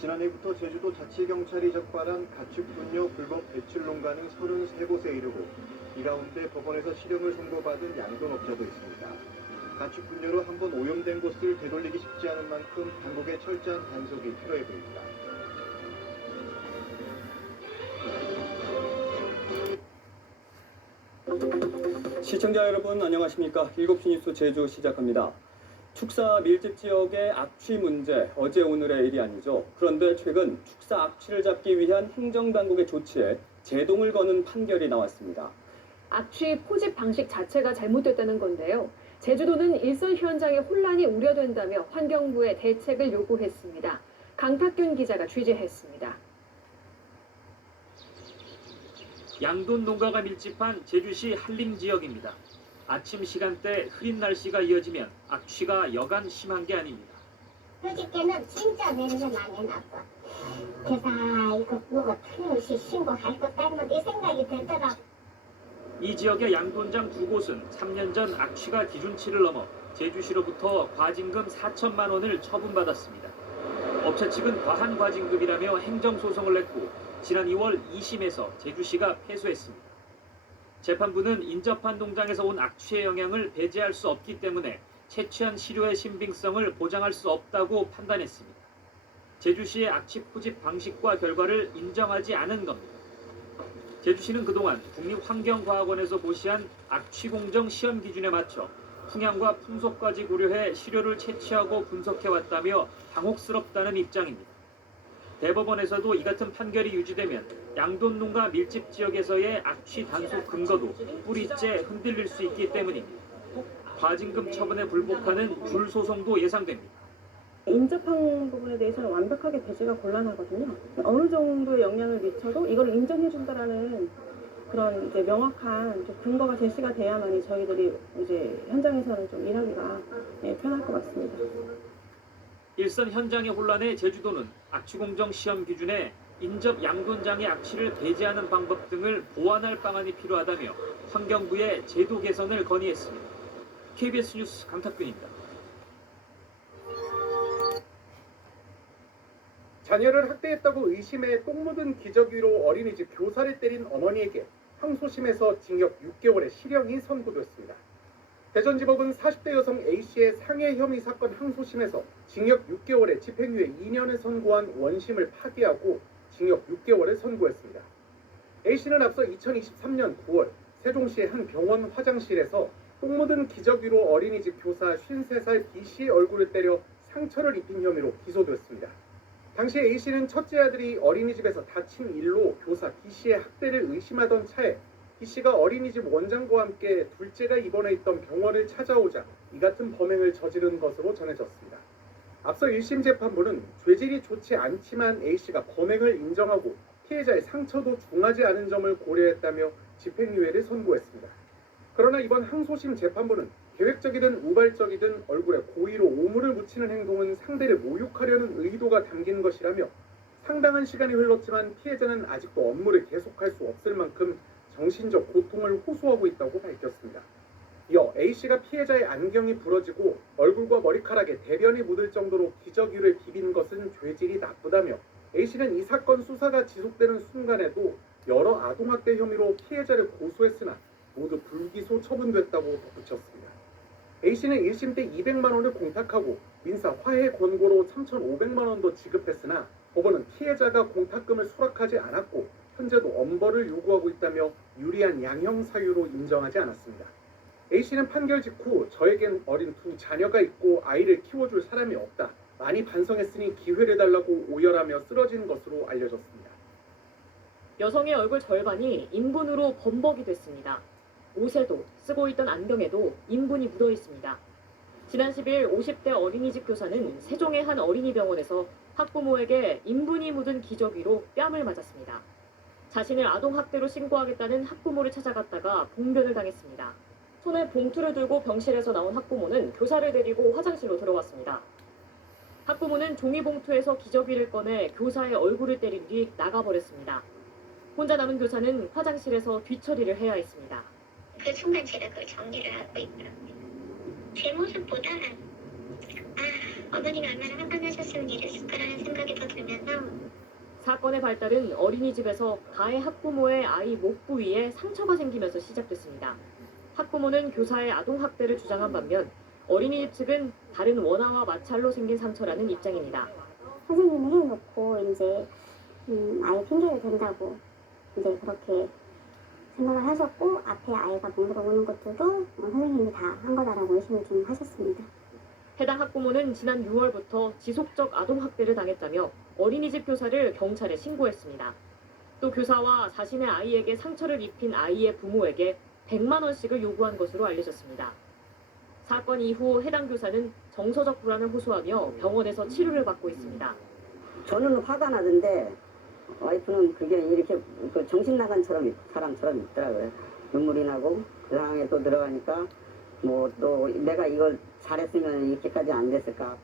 지난해부터 제주도 자치경찰이 적발한 가축 분뇨 불법 배출 농가는 33곳에 이르고 이 가운데 법원에서 실형을 선고받은 양돈업자도 있습니다. 가축 분뇨로 한번 오염된 곳을 되돌리기 쉽지 않은 만큼 당국의 철저한 단속이 필요해 보입니다. 시청자 여러분 안녕하십니까. 7시 뉴스 제주 시작합니다. 축사 밀집 지역의 악취 문제, 어제 오늘의 일이 아니죠. 그런데 최근 축사 악취를 잡기 위한 행정당국의 조치에 제동을 거는 판결이 나왔습니다. 악취 포집 방식 자체가 잘못됐다는 건데요. 제주도는 일선 현장의 혼란이 우려된다며 환경부에 대책을 요구했습니다. 강탁균 기자가 취재했습니다. 양돈 농가가 밀집한 제주시 한림 지역입니다. 아침 시간대 흐린 날씨가 이어지면 악취가 여간 심한 게 아닙니다. 그저께는 진짜 냄새 많이 났어. 그래서 이거 뭐가 틀림없이 신고할 것 같다는 이 생각이 들더라고. 이 지역의 양돈장 2곳은 3년 전 악취가 기준치를 넘어 제주시로부터 과징금 4천만 원을 처분받았습니다. 업체 측은 과한 과징금이라며 행정소송을 냈고 지난 2월 2심에서 제주시가 패소했습니다. 재판부는 인접한 농장에서 온 악취의 영향을 배제할 수 없기 때문에 채취한 시료의 신빙성을 보장할 수 없다고 판단했습니다. 제주시의 악취 포집 방식과 결과를 인정하지 않은 겁니다. 제주시는 그동안 국립환경과학원에서 고시한 악취 공정 시험 기준에 맞춰 풍향과 풍속까지 고려해 시료를 채취하고 분석해왔다며 당혹스럽다는 입장입니다. 대법원에서도 이 같은 판결이 유지되면 양돈 농가 밀집 지역에서의 악취 단속 근거도 뿌리째 흔들릴 수 있기 때문입니다. 과징금 처분에 불복하는 불소송도 예상됩니다. 인접한 부분에 대해서는 완벽하게 배제가 곤란하거든요. 어느 정도의 영향을 미쳐도 이걸 인정해준다라는 그런 이제 명확한 좀 근거가 제시가 돼야만이 저희들이 이제 현장에서는 좀 일하기가 편할 것 같습니다. 일선 현장의 혼란에 제주도는 악취공정 시험 기준에 인접 양돈장의 악취를 배제하는 방법 등을 보완할 방안이 필요하다며 환경부에 제도 개선을 건의했습니다. KBS 뉴스 강탁균입니다. 자녀를 학대했다고 의심해 똥 묻은 기저귀로 어린이집 교사를 때린 어머니에게 항소심에서 징역 6개월의 실형이 선고됐습니다. 대전지법은 40대 여성 A씨의 상해 혐의 사건 항소심에서 징역 6개월에 집행유예 2년을 선고한 원심을 파기하고 징역 6개월을 선고했습니다. A씨는 앞서 2023년 9월 세종시의 한 병원 화장실에서 똥 묻은 기저귀로 어린이집 교사 53살 B씨의 얼굴을 때려 상처를 입힌 혐의로 기소됐습니다. 당시 A씨는 첫째 아들이 어린이집에서 다친 일로 교사 B씨의 학대를 의심하던 차에 B씨가 어린이집 원장과 함께 둘째가 입원해 있던 병원을 찾아오자 이 같은 범행을 저지른 것으로 전해졌습니다. 앞서 1심 재판부는 죄질이 좋지 않지만 A씨가 범행을 인정하고 피해자의 상처도 중하지 않은 점을 고려했다며 집행유예를 선고했습니다. 그러나 이번 항소심 재판부는 계획적이든 우발적이든 얼굴에 고의로 오물을 묻히는 행동은 상대를 모욕하려는 의도가 담긴 것이라며 상당한 시간이 흘렀지만 피해자는 아직도 업무를 계속할 수 없을 만큼 정신적 고통을 호소하고 있다고 밝혔습니다. 이어 A씨가 피해자의 안경이 부러지고 얼굴과 머리카락에 대변이 묻을 정도로 기저귀를 비빈 것은 죄질이 나쁘다며 A씨는 이 사건 수사가 지속되는 순간에도 여러 아동학대 혐의로 피해자를 고소했으나 모두 불기소 처분됐다고 덧붙였습니다. A씨는 1심 때 200만 원을 공탁하고 민사 화해 권고로 3,500만 원도 지급했으나 법원은 피해자가 공탁금을 수락하지 않았고 현재도 엄벌을 요구하고 있다며 유리한 양형 사유로 인정하지 않았습니다. A씨는 판결 직후 저에겐 어린 두 자녀가 있고 아이를 키워줄 사람이 없다. 많이 반성했으니 기회를 달라고 오열하며 쓰러진 것으로 알려졌습니다. 여성의 얼굴 절반이 인분으로 범벅이 됐습니다. 옷에도 쓰고 있던 안경에도 인분이 묻어 있습니다. 지난 10일 50대 어린이집 교사는 세종의 한 어린이병원에서 학부모에게 인분이 묻은 기저귀로 뺨을 맞았습니다. 자신을 아동학대로 신고하겠다는 학부모를 찾아갔다가 봉변을 당했습니다. 손에 봉투를 들고 병실에서 나온 학부모는 교사를 데리고 화장실로 들어왔습니다. 학부모는 종이봉투에서 기저귀를 꺼내 교사의 얼굴을 때린 뒤 나가버렸습니다. 혼자 남은 교사는 화장실에서 뒤처리를 해야 했습니다. 그 순간 제가 그걸 정리를 하고 있더라고요. 제 모습보다 어머니가 얼마나 화나셨으면 이랬을까라는 생각이 더 들면서 사건의 발달은 어린이집에서 가해 학부모의 아이 목 부위에 상처가 생기면서 시작됐습니다. 학부모는 교사의 아동학대를 주장한 반면 어린이집 측은 다른 원아와 마찰로 생긴 상처라는 입장입니다. 선생님이 해놓고 이제 아이 핑계를 댄다고 이제 그렇게 생각을 하셨고 앞에 아이가 몸으로 오는 것들도 선생님이 다 한 거다라고 의심을 좀 하셨습니다. 해당 학부모는 지난 6월부터 지속적 아동학대를 당했다며 어린이집 교사를 경찰에 신고했습니다. 또 교사와 자신의 아이에게 상처를 입힌 아이의 부모에게 100만 원씩을 요구한 것으로 알려졌습니다. 사건 이후 해당 교사는 정서적 불안을 호소하며 병원에서 치료를 받고 있습니다. 저는 화가 나던데 와이프는 그게 이렇게 정신 나간 사람처럼 있더라고요. 눈물이 나고 그 상황에 또 들어가니까 뭐 또 내가 이걸 잘했으면 이렇게까지 안 됐을까.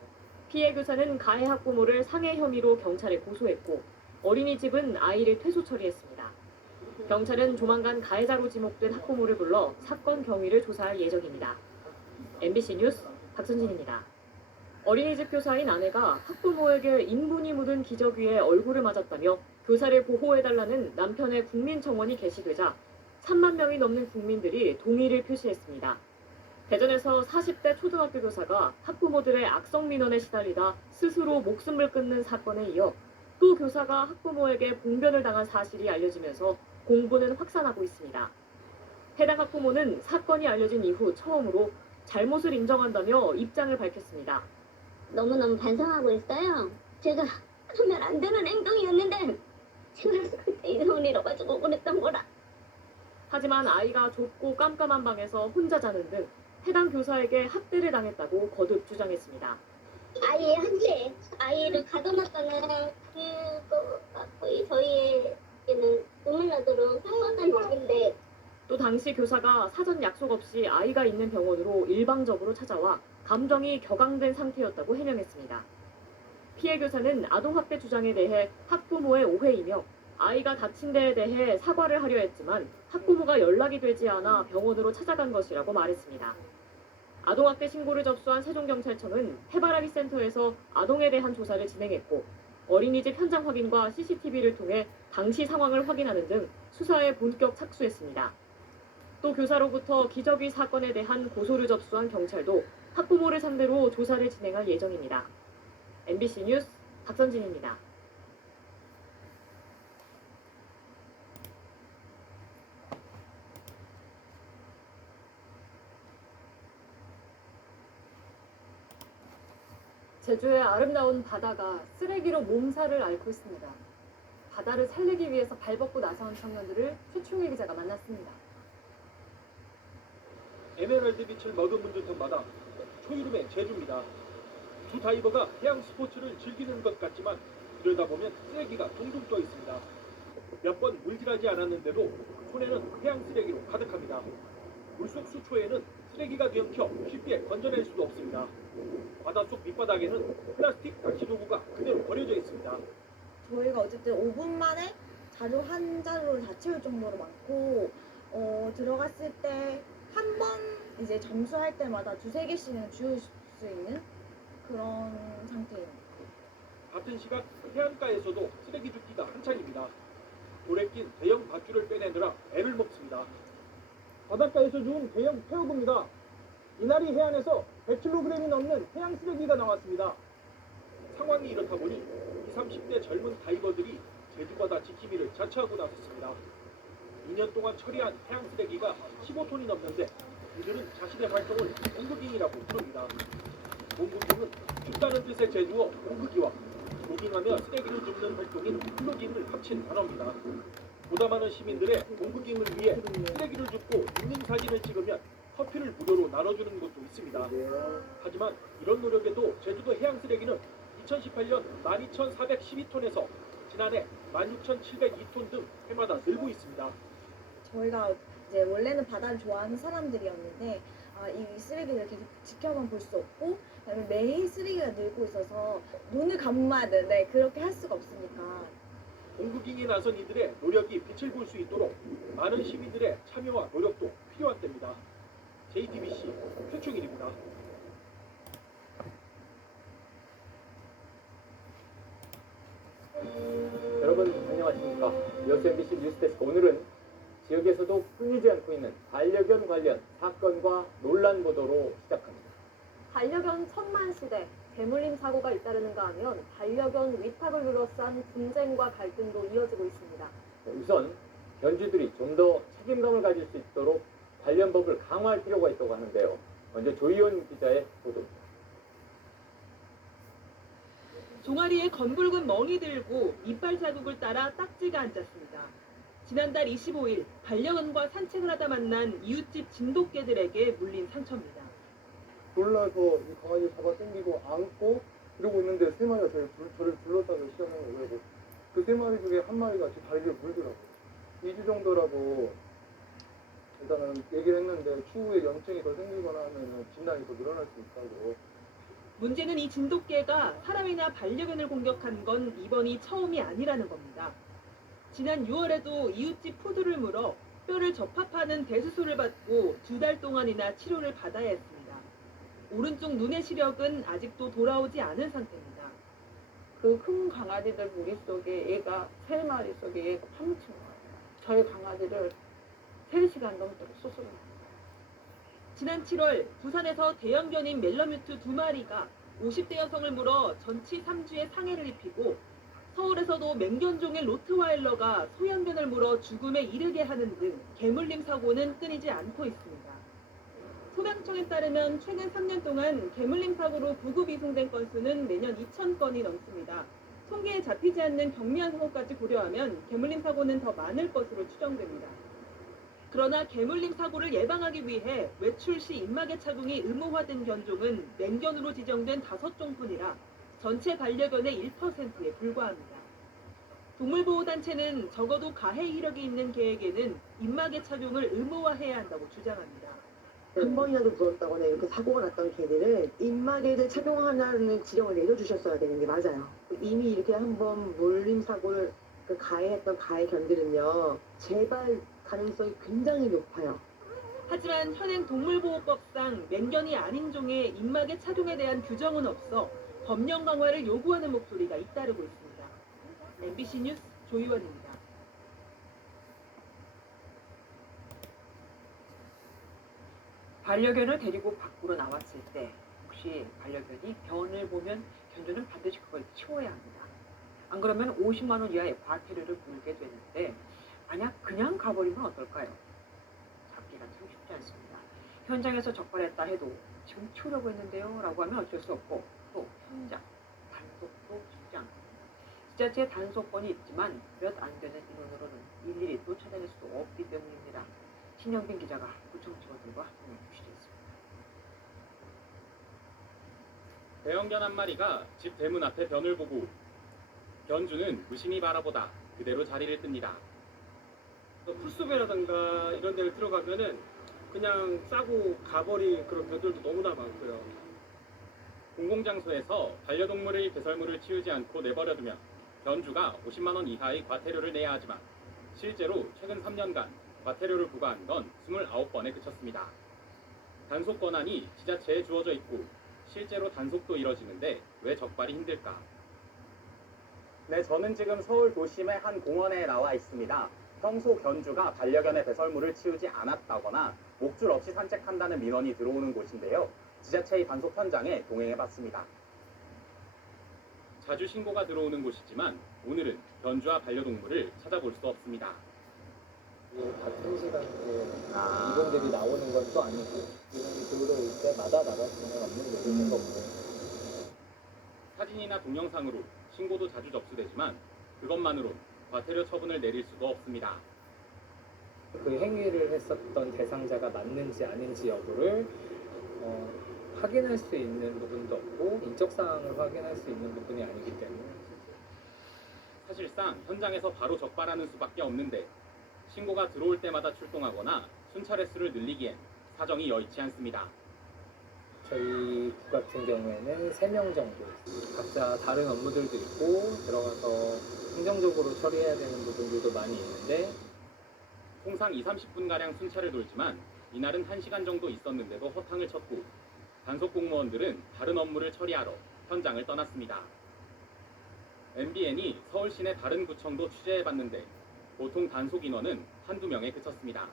피해 교사는 가해 학부모를 상해 혐의로 경찰에 고소했고 어린이집은 아이를 퇴소 처리했습니다. 경찰은 조만간 가해자로 지목된 학부모를 불러 사건 경위를 조사할 예정입니다. MBC 뉴스 박선진입니다. 어린이집 교사인 아내가 학부모에게 인분이 묻은 기저귀에 얼굴을 맞았다며 교사를 보호해달라는 남편의 국민청원이 게시되자 3만 명이 넘는 국민들이 동의를 표시했습니다. 대전에서 40대 초등학교 교사가 학부모들의 악성 민원에 시달리다 스스로 목숨을 끊는 사건에 이어 또 교사가 학부모에게 봉변을 당한 사실이 알려지면서 공분은 확산하고 있습니다. 해당 학부모는 사건이 알려진 이후 처음으로 잘못을 인정한다며 입장을 밝혔습니다. 너무너무 반성하고 있어요. 제가 하면 안 되는 행동이었는데 제가 그때 이상을 잃어가지고 그랬던 거라. 하지만 아이가 좁고 깜깜한 방에서 혼자 자는 등 해당 교사에게 학대를 당했다고 거듭 주장했습니다. 아이한테 아이를 가둬놨다는 그거가 거의 저희에게는 눈물 나도록 상처된 일인데 또 당시 교사가 사전 약속 없이 아이가 있는 병원으로 일방적으로 찾아와 감정이 격앙된 상태였다고 해명했습니다. 피해 교사는 아동학대 주장에 대해 학부모의 오해이며 아이가 다친 데에 대해 사과를 하려 했지만 학부모가 연락이 되지 않아 병원으로 찾아간 것이라고 말했습니다. 아동학대 신고를 접수한 세종경찰청은 해바라기 센터에서 아동에 대한 조사를 진행했고 어린이집 현장 확인과 CCTV를 통해 당시 상황을 확인하는 등 수사에 본격 착수했습니다. 또 교사로부터 기저귀 사건에 대한 고소를 접수한 경찰도 학부모를 상대로 조사를 진행할 예정입니다. MBC 뉴스 박선진입니다. 제주의 아름다운 바다가 쓰레기로 몸살을 앓고 있습니다. 바다를 살리기 위해서 발벗고 나선 청년들을 최충일 기자가 만났습니다. 에메랄드 빛을 머금은 듯한 바다, 초이름의 제주입니다. 두 다이버가 해양 스포츠를 즐기는 것 같지만 들여다보면 쓰레기가 둥둥 떠 있습니다. 몇 번 물질하지 않았는데도 손에는 해양 쓰레기로 가득합니다. 물속 수초에는 쓰레기가 뒤엉켜 쉽게 건져낼 수도 없습니다. 바닷속 밑바닥에는 플라스틱 낚시 도구가 그대로 버려져 있습니다. 저희가 어쨌든 5분 만에 자료 한 자루를 다 채울 정도로 많고 들어갔을 때 한 번 이제 점수할 때마다 2-3개씩은 주울 수 있는 그런 상태예요. 같은 시각 해안가에서도 쓰레기 줍기가 한창입니다. 돌에 낀 대형 밧줄을 빼내느라 애를 먹습니다. 바닷가에서 주운 대형 폐허구입니다. 이날이 해안에서 100kg이 넘는 해양 쓰레기가 나왔습니다. 상황이 이렇다 보니 20, 30대 젊은 다이버들이 제주바다 지키기를 자처하고 나섰습니다. 2년 동안 처리한 해양 쓰레기가 15톤이 넘는데 이들은 자신의 활동을 공극잉이라고 부릅니다. 공극잉은 춥다는 뜻의 제주어 공극이와 조깅하며 쓰레기를 줍는 활동인 플로깅을 합친 단어입니다. 보다 많은 시민들의 공극잉을 위해 쓰레기를 줍고 있는 사진을 찍으면 커피를 무료로 나눠주는 곳도 있습니다. 하지만 이런 노력에도 제주도 해양 쓰레기는 2018년 12,412톤에서 지난해 16,702톤 등 해마다 늘고 있습니다. 저희가 이제 원래는 바다를 좋아하는 사람들이었는데 이 쓰레기를 계속 지켜만 볼 수 없고 그다음에 매일 쓰레기가 늘고 있어서 눈을 감아야 되는데 그렇게 할 수가 없으니까 공극잉에 나선 이들의 노력이 빛을 볼 수 있도록 많은 시민들의 참여와 노력도 필요한 때입니다. JTBC 최충일입니다. 여러분 안녕하십니까. 여수 MBC 뉴스데스크 오늘은 지역에서도 끊이지 않고 있는 반려견 관련 사건과 논란 보도로 시작합니다. 반려견 천만 시대, 개물림 사고가 잇따르는가 하면 반려견 위탁을 둘러싼 분쟁과 갈등도 이어지고 있습니다. 우선 견주들이 좀 더 책임감을 가질 수 있도록 관련법을 강화할 필요가 있다고 하는데요. 먼저 조희연 기자의 보도입니다. 종아리에 검붉은 멍이 들고 이빨 자국을 따라 딱지가 앉았습니다. 지난달 25일 반려견과 산책을 하다 만난 이웃집 진돗개들에게 물린 상처입니다. 놀라서 이 강아지 잡아 당기고 안고 이러고 있는데 세 마리가 저를 둘러싸기 시작하는 거예요. 그 세 마리 중에 한 마리가 제 다리를 물더라고요. 2주 정도라고 일단은 얘기를 했는데 추후에 염증이 더 생기거나 하면 진단이 더 늘어날 수 있다고. 문제는 이 진돗개가 사람이나 반려견을 공격한 건 이번이 처음이 아니라는 겁니다. 지난 6월에도 이웃집 푸드를 물어 뼈를 접합하는 대수술을 받고 2달 동안이나 치료를 받아야 했습니다. 오른쪽 눈의 시력은 아직도 돌아오지 않은 상태입니다. 그 큰 강아지들 무리 속에 얘가 3마리 속에 얘가 파묻힌 거예요. 저희 강아지를 3시간 넘도록 수술을 했어요. 지난 7월 부산에서 대형견인 멜러뮤트 2마리가 50대 여성을 물어 전치 3주의 상해를 입히고 서울에서도 맹견종의 로트와일러가 소형견을 물어 죽음에 이르게 하는 등 개물림 사고는 끊이지 않고 있습니다. 소방청에 따르면 최근 3년 동안 개물림 사고로 구급 이송된 건수는 매년 2,000건이 넘습니다. 통계에 잡히지 않는 경미한 사고까지 고려하면 개물림 사고는 더 많을 것으로 추정됩니다. 그러나 개물림 사고를 예방하기 위해 외출 시 입마개 착용이 의무화된 견종은 맹견으로 지정된 5종뿐이라 전체 반려견의 1%에 불과합니다. 동물보호단체는 적어도 가해 이력이 있는 개에게는 입마개 착용을 의무화해야 한다고 주장합니다. 한 번이라도 물었다거나 이렇게 사고가 났던 개들은 입마개를 착용하라는 지령을 내려주셨어야 되는 게 맞아요. 이미 이렇게 한번 물림 사고를 가해했던 가해견들은요, 재발 가능성이 굉장히 높아요. 하지만 현행 동물보호법상 맹견이 아닌 종의 입마개 착용에 대한 규정은 없어 법령 강화를 요구하는 목소리가 잇따르고 있습니다. MBC 뉴스 조희원입니다. 반려견을 데리고 밖으로 나왔을 때 혹시 반려견이 변을 보면 견주는 반드시 그걸 치워야 합니다. 안 그러면 50만 원 이하의 과태료를 물게 되는데 만약 그냥 가버리면 어떨까요? 잡기가 참 쉽지 않습니다. 현장에서 적발했다 해도 지금 치우려고 했는데요 라고 하면 어쩔 수 없고 또 현장, 단속도 쉽지 않습니다. 지자체에 단속권이 있지만 몇 안 되는 인원으로는 일일이 또 찾아낼 수도 없기 때문입니다. 신영빈 기자가 구청 직원들과 함께 취재했습니다. 대형견 한 마리가 집 대문 앞에 변을 보고 견주는 무심히 바라보다 그대로 자리를 뜹니다. 풀숲이라든가 이런 데를 들어가면은 그냥 싸고 가버린 그런 변들도 너무나 많고요. 공공장소에서 반려동물의 배설물을 치우지 않고 내버려두면 견주가 50만 원 이하의 과태료를 내야 하지만 실제로 최근 3년간 과태료를 부과한 건 29번에 그쳤습니다. 단속 권한이 지자체에 주어져 있고 실제로 단속도 이뤄지는데 왜 적발이 힘들까? 네, 저는 지금 서울 도심의 한 공원에 나와 있습니다. 평소 견주가 반려견의 배설물을 치우지 않았다거나 목줄 없이 산책한다는 민원이 들어오는 곳인데요. 지자체의 단속 현장에 동행해봤습니다. 자주 신고가 들어오는 곳이지만 오늘은 견주와 반려동물을 찾아볼 수 없습니다. 같은 시간에 이분들이 나오는 건 또 아니고 이분이 들어올 때마다 나갈 수는 없는 일인 거고. 사진이나 동영상으로 신고도 자주 접수되지만 그것만으로 과태료 처분을 내릴 수도 없습니다. 그 행위를 했었던 대상자가 맞는지 아닌지 여부를 확인할 수 있는 부분도 없고 인적 사항을 확인할 수 있는 부분이 아니기 때문에 사실상 현장에서 바로 적발하는 수밖에 없는데 신고가 들어올 때마다 출동하거나 순찰 횟수를 늘리기엔 사정이 여의치 않습니다. 저희 구 같은 경우에는 3명 정도 각자 다른 업무들도 있고 들어가서 행정적으로 처리해야 되는 부분들도 많이 있는데 통상 20-30분가량 순찰을 돌지만 이날은 1시간 정도 있었는데도 허탕을 쳤고 단속 공무원들은 다른 업무를 처리하러 현장을 떠났습니다. MBN이 서울 시내 다른 구청도 취재해봤는데 보통 단속 인원은 한두 명에 그쳤습니다.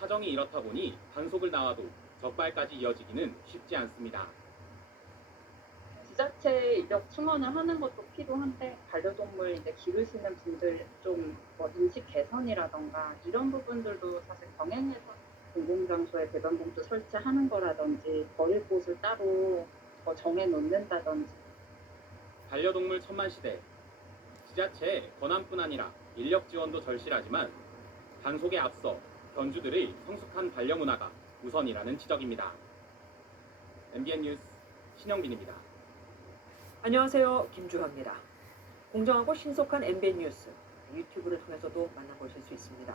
사정이 이렇다 보니 단속을 나와도 적발까지 이어지기는 쉽지 않습니다. 지자체에 이력 충원을 하는 것도 필요한데 반려동물 이제 기르시는 분들 좀뭐 인식 개선이라던가 이런 부분들도 사실 병행해서 공공장소에 배변봉투 설치하는 거라든지 버릴 곳을 따로 더 정해놓는다든지. 반려동물 천만시대 지자체의 권한뿐 아니라 인력 지원도 절실하지만 단속에 앞서 견주들의 성숙한 반려문화가 우선이라는 지적입니다. MBN 뉴스 신영빈입니다. 안녕하세요. 김주하입니다. 공정하고 신속한 MBN 뉴스 유튜브를 통해서도 만나보실 수 있습니다.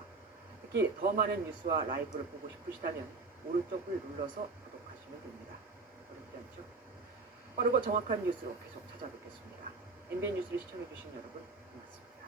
특히 더 많은 뉴스와 라이브를 보고 싶으시다면 오른쪽을 눌러서 구독하시면 됩니다. 어렵지 않죠? 빠르고 정확한 뉴스로 계속 찾아뵙겠습니다. MBN 뉴스를 시청해주신 여러분 고맙습니다.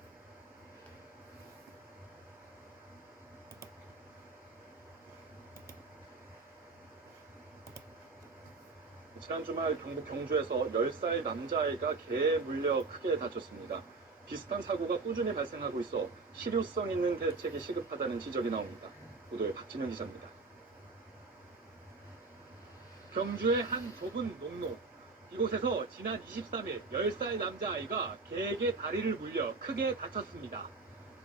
지난 주말 경북 경주에서 10살 남자아이가 개에 물려 크게 다쳤습니다. 비슷한 사고가 꾸준히 발생하고 있어 실효성 있는 대책이 시급하다는 지적이 나옵니다. 보도에 박진영 기자입니다. 경주의 한 좁은 농로. 이곳에서 지난 23일 10살 남자아이가 개에게 다리를 물려 크게 다쳤습니다.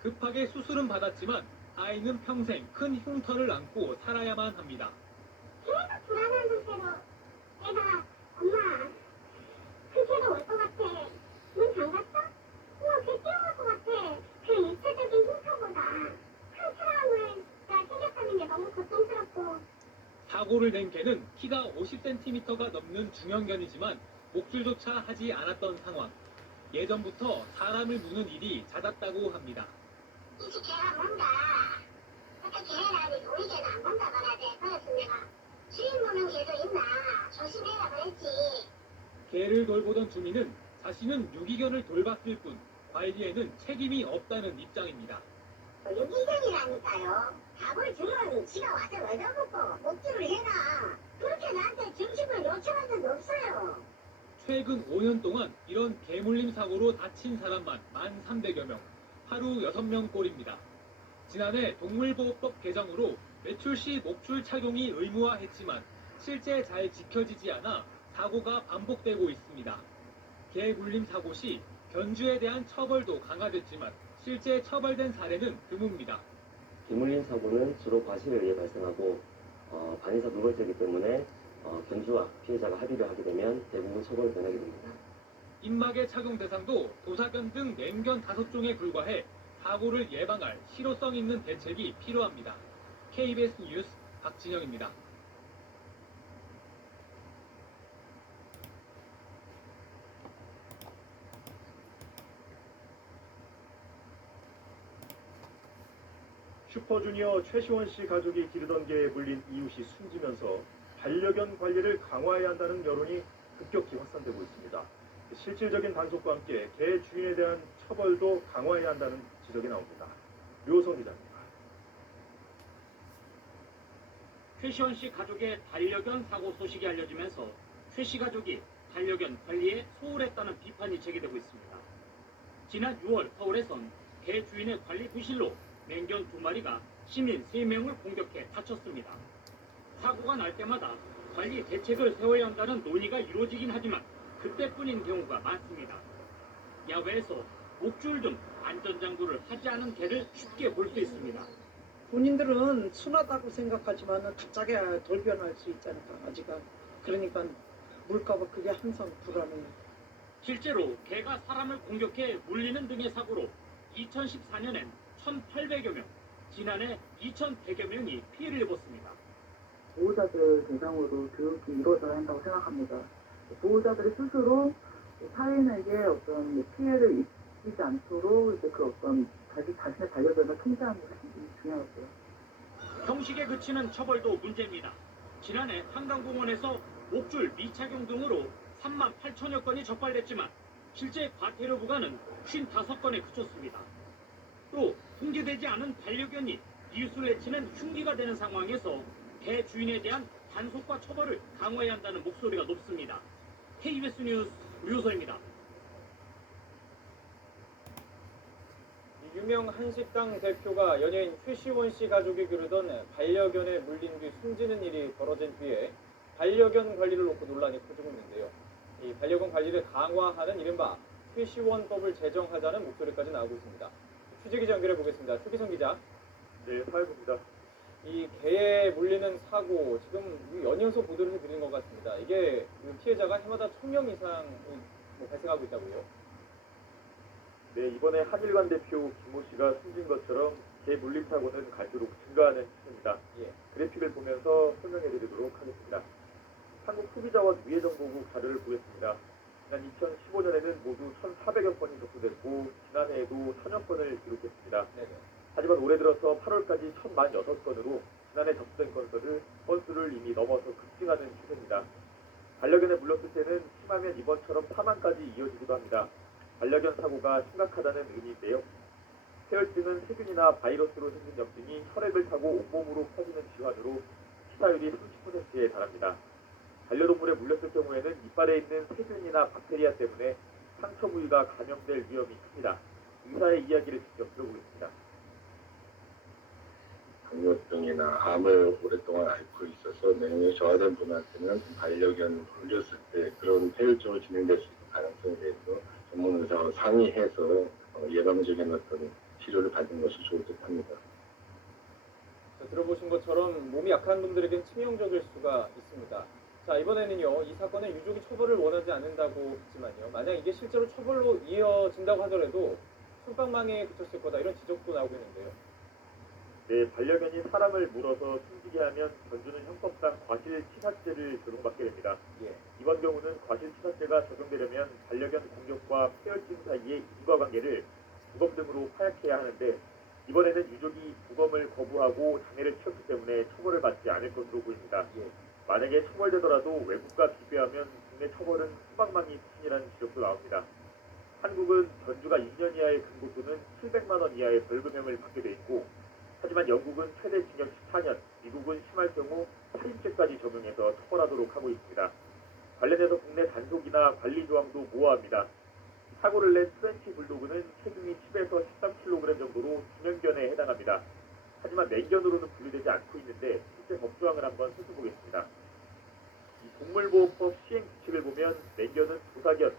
급하게 수술은 받았지만 아이는 평생 큰 흉터를 안고 살아야만 합니다. 계속 불안한 상태로 애가 엄마 그 개가 올 것 같아. 문 잠갔어? 개 뛰어올 것 같아. 그 일차적인 흉터보다 큰 트라우마가 생겼다는 게 너무 고통스럽고. 사고를 낸 개는 키가 50cm가 넘는 중형견이지만 목줄조차 하지 않았던 상황. 예전부터 사람을 무는 일이 잦았다고 합니다. 이제 개가 뭔가 그때 개라니 우리 개는 안 본다 말아야 돼. 그래서 내가 주인 보는 개도 있나 조심해야 그랬지. 개를 돌보던 주민은 자신은 유기견을 돌봤을 뿐 관리에는 책임이 없다는 입장입니다. 유기견이라니까요. 답을 들으면 지가 와서 얻어먹고 목줄을 해라. 그렇게 나한테 정식을 요청한 적이 없어요. 최근 5년 동안 이런 개물림 사고로 다친 사람만 1,300여 명, 하루 6명 꼴입니다. 지난해 동물보호법 개정으로 외출 시 목줄 착용이 의무화했지만 실제 잘 지켜지지 않아 사고가 반복되고 있습니다. 개 물림 사고 시 견주에 대한 처벌도 강화됐지만 실제 처벌된 사례는 드뭅니다. 개물림 사고는 주로 과실에 의해 발생하고 반의사 누설죄이기 때문에 견주와 피해자가 합의를 하게 되면 대부분 처벌을 면하게 됩니다. 입막의 착용 대상도 도사견 등 맹견 5종에 불과해 사고를 예방할 실효성 있는 대책이 필요합니다. KBS 뉴스 박진영입니다. 슈퍼주니어 최시원 씨 가족이 기르던 개에 물린 이웃이 숨지면서 반려견 관리를 강화해야 한다는 여론이 급격히 확산되고 있습니다. 실질적인 단속과 함께 개 주인에 대한 처벌도 강화해야 한다는 지적이 나옵니다. 류호성 기자입니다. 최시원 씨 가족의 반려견 사고 소식이 알려지면서 최 씨 가족이 반려견 관리에 소홀했다는 비판이 제기되고 있습니다. 지난 6월 서울에선 개 주인의 관리 부실로 맹견 2마리가 시민 3명을 공격해 다쳤습니다. 사고가 날 때마다 관리 대책을 세워야 한다는 논의가 이루어지긴 하지만 그때뿐인 경우가 많습니다. 야외에서 목줄 등 안전장구를 하지 않은 개를 쉽게 볼 수 있습니다. 본인들은 순하다고 생각하지만 갑자기 돌변할 수 있잖아요. 아직은. 그러니까 물까봐 그게 항상 불안해요. 실제로 개가 사람을 공격해 물리는 등의 사고로 2014년엔 1,800여 명, 지난해 2,100여 명이 피해를 입었습니다. 보호자들 대상으로 교육이 이루어져야 한다고 생각합니다. 보호자들이 스스로 타인에게 어떤 피해를 입히지 않도록 이제 그 어떤 자신의 반려견을 통제하는 것이 굉장히 중요하고요. 형식에 그치는 처벌도 문제입니다. 지난해 한강공원에서 목줄 미착용 등으로 38,000여 건이 적발됐지만 실제 과태료 부과는 55건에 그쳤습니다. 또 통제되지 않은 반려견이 이웃을 해치는 흉기가 되는 상황에서 개 주인에 대한 단속과 처벌을 강화해야 한다는 목소리가 높습니다. KBS 뉴스 류소입니다. 유명 한식당 대표가 연예인 최시원 씨 가족이 기르던 반려견에 물린 뒤 숨지는 일이 벌어진 뒤에 반려견 관리를 놓고 논란이 커지고 있는데요. 이 반려견 관리를 강화하는 이른바 최시원법을 제정하자는 목소리까지 나오고 있습니다. 취재 기자 연결해 보겠습니다. 최기성 기자. 네, 사회부입니다. 이 개에 물리는 사고 지금 연이어서 보도를 해드리는 것 같습니다. 이게 피해자가 해마다 1,000명 이상 발생하고 있다고요? 네, 이번에 한일관 대표 김모 씨가 숨진 것처럼 개 물림 사고는 갈수록 증가하는 추세입니다. 그래픽을 보면서 설명해드리도록 하겠습니다. 한국소비자원위해정보국 자료를 보겠습니다. 지난 2015년에는 모두 1,400여 건이 접수됐고 지난해에도 1,000여 건을 기록했습니다. 하지만 올해 들어서 8월까지 1,046건으로 지난해 접수된 건수를 이미 넘어서 급증하는 추세입니다. 반려견에 물렸을 때는 심하면 이번처럼 사망까지 이어지기도 합니다. 반려견 사고가 심각하다는 의미인데요. 폐혈증은 세균이나 바이러스로 생긴 염증이 혈액을 타고 온몸으로 퍼지는 질환으로 치사율이 30%에 달합니다. 반려동물에 물렸을 경우에는 이빨에 있는 세균이나 박테리아 때문에 상처 부위가 감염될 위험이 큽니다. 의사의 이야기를 직접 들어보겠습니다. 당뇨병이나 암을 오랫동안 앓고 있어서 내용이 저하된 분한테는 반려견 물렸을 때 그런 폐혈증을 진행될 수 있는 가능성에 대해서 전문 의사와 상의해서 예방적인 어떤 치료를 받는 것이 좋을 듯합니다. 들어보신 것처럼 몸이 약한 분들에겐 치명적일 수가 있습니다. 자, 이번에는요, 이 사건의 유족이 처벌을 원하지 않는다고 했지만요, 만약 이게 실제로 처벌로 이어진다고 하더라도 솜방망이에 그쳤을 거다, 이런 지적도 나오고 있는데요. 네, 반려견이 사람을 물어서 숨지게 하면 전주는 형법상 과실치사죄를 적용받게 됩니다. 이번 경우는 과실치사죄가 적용되려면 반려견 공격과 폐혈증 사이의 인과관계를 부검 등으로 파악해야 하는데 이번에는 유족이 부검을 거부하고 장애를 치렀기 때문에 처벌을 받지 않을 것으로 보입니다. 만약에 처벌되더라도 외국과 비교하면 국내 처벌은 솜방망이 수준이라는 지적도 나옵니다. 한국은 전주가 2년 이하의 금고 또는 700만 원 이하의 벌금형을 받게 돼 있고 하지만 영국은 최대 징역 14년, 미국은 심할 경우 살인죄까지 적용해서 처벌하도록 하고 있습니다. 관련해서 국내 단속이나 관리 조항도 모호합니다. 사고를 낸 프렌치 불도그는 체중이 10에서 13kg 정도로 중형견에 해당합니다. 하지만 맹견으로는 분류되지 않고 있는데 실제 법조항을 한번 살펴보겠습니다. 이 동물보호법 시행 규칙을 보면 맹견은 도사견,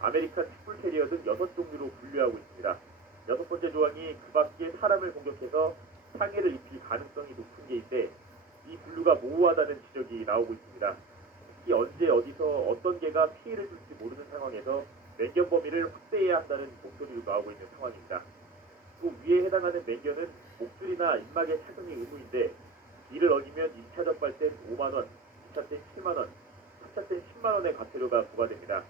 아메리칸 pitbull 등 6종류로 분류하고 있습니다. 6번째 조항이 그 밖에 사람을 공격해서 상해를 입힐 가능성이 높은 개인데 이 분류가 모호하다는 지적이 나오고 있습니다. 특히 언제 어디서 어떤 개가 피해를 줄지 모르는 상황에서 맹견 범위를 확대해야 한다는 목소리도 나오고 있는 상황입니다. 또 위에 해당하는 맹견은 목줄이나 입막의 착용이 의무인데 이를 어기면 1차 접발 땐 5만 원, 2차 땐 7만 원, 3차 땐 10만 원의 과태료가 부과됩니다.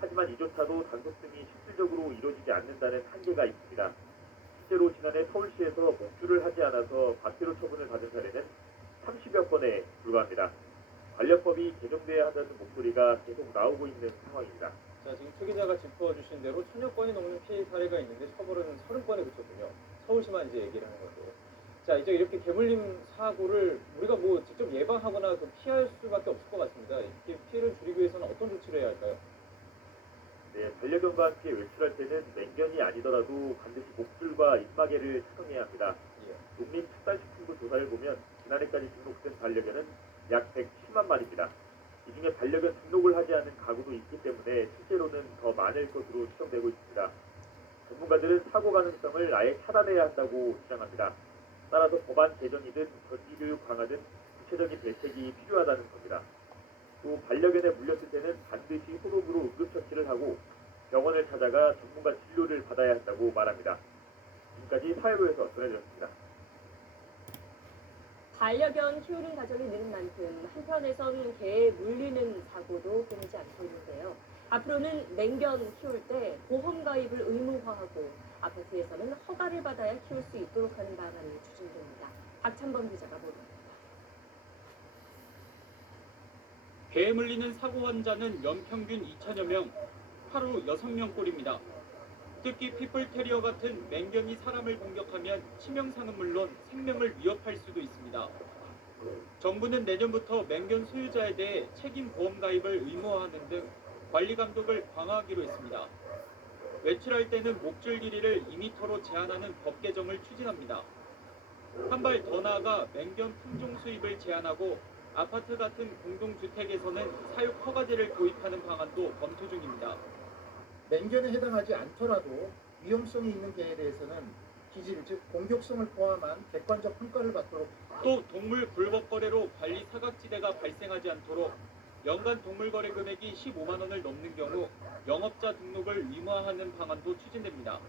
하지만 이조차도 단속 등이 실질적으로 이루어지지 않는다는 한계가 있습니다. 실제로 지난해 서울시에서 목줄을 하지 않아서 과태료 처분을 받은 사례는 30여 건에 불과합니다. 관련법이 개정돼야 한다는 목소리가 계속 나오고 있는 상황입니다. 자, 지금 최 기자가 짚어주신 대로 1,000여 건이 넘는 피해 사례가 있는데 처벌은 30건에 그쳤군요. 서울시만 이제 얘기를 하는 거고. 자, 이제 이렇게 개물림 사고를 우리가 뭐 직접 예방하거나 그 피할 수밖에 없을 것 같습니다. 이렇게 피해를 줄이기 위해서는 어떤 조치를 해야 할까요? 네, 반려견과 함께 외출할 때는 맹견이 아니더라도 반드시 목줄과 입마개를 착용해야 합니다. 농림축산식품부 조사를 보면 지난해까지 등록된 반려견은 약 110만 마리입니다. 이 중에 반려견 등록을 하지 않은 가구도 있기 때문에 실제로는 더 많을 것으로 추정되고 있습니다. 전문가들은 사고 가능성을 아예 차단해야 한다고 주장합니다. 따라서 법안 개정이든 권리교육 강화든 구체적인 대책이 필요하다는 겁니다. 또 반려견에 물렸을 때는 반드시 호흡으로 응급처치를 하고 병원을 찾아가 전문가 진료를 받아야 한다고 말합니다. 지금까지 사회부에서 전해드렸습니다. 반려견 키우는 가정이 느는 만큼 한편에선 개에 물리는 사고도 끊이지 않고 있는데요. 앞으로는 맹견 키울 때 보험 가입을 의무화하고 아파트에서는 허가를 받아야 키울 수 있도록 하는 방안이 추진됩니다. 박찬범 기자가 보도합니다. 개에 물리는 사고 환자는 연평균 2천여 명, 하루 6명꼴입니다. 특히 피플테리어 같은 맹견이 사람을 공격하면 치명상은 물론 생명을 위협할 수도 있습니다. 정부는 내년부터 맹견 소유자에 대해 책임 보험 가입을 의무화하는 등 관리 감독을 강화하기로 했습니다. 외출할 때는 목줄 길이를 2m로 제한하는 법 개정을 추진합니다. 한 발 더 나아가 맹견 품종 수입을 제한하고 아파트 같은 공동주택에서는 사육 허가제를 도입하는 방안도 검토 중입니다. 맹견에 해당하지 않더라도 위험성이 있는 개에 대해서는 기질, 즉 공격성을 포함한 객관적 평가를 받도록. 또 동물 불법 거래로 관리 사각지대가 발생하지 않도록 연간 동물 거래 금액이 15만 원을 넘는 경우 영업자 등록을 의무화하는 방안도 추진됩니다.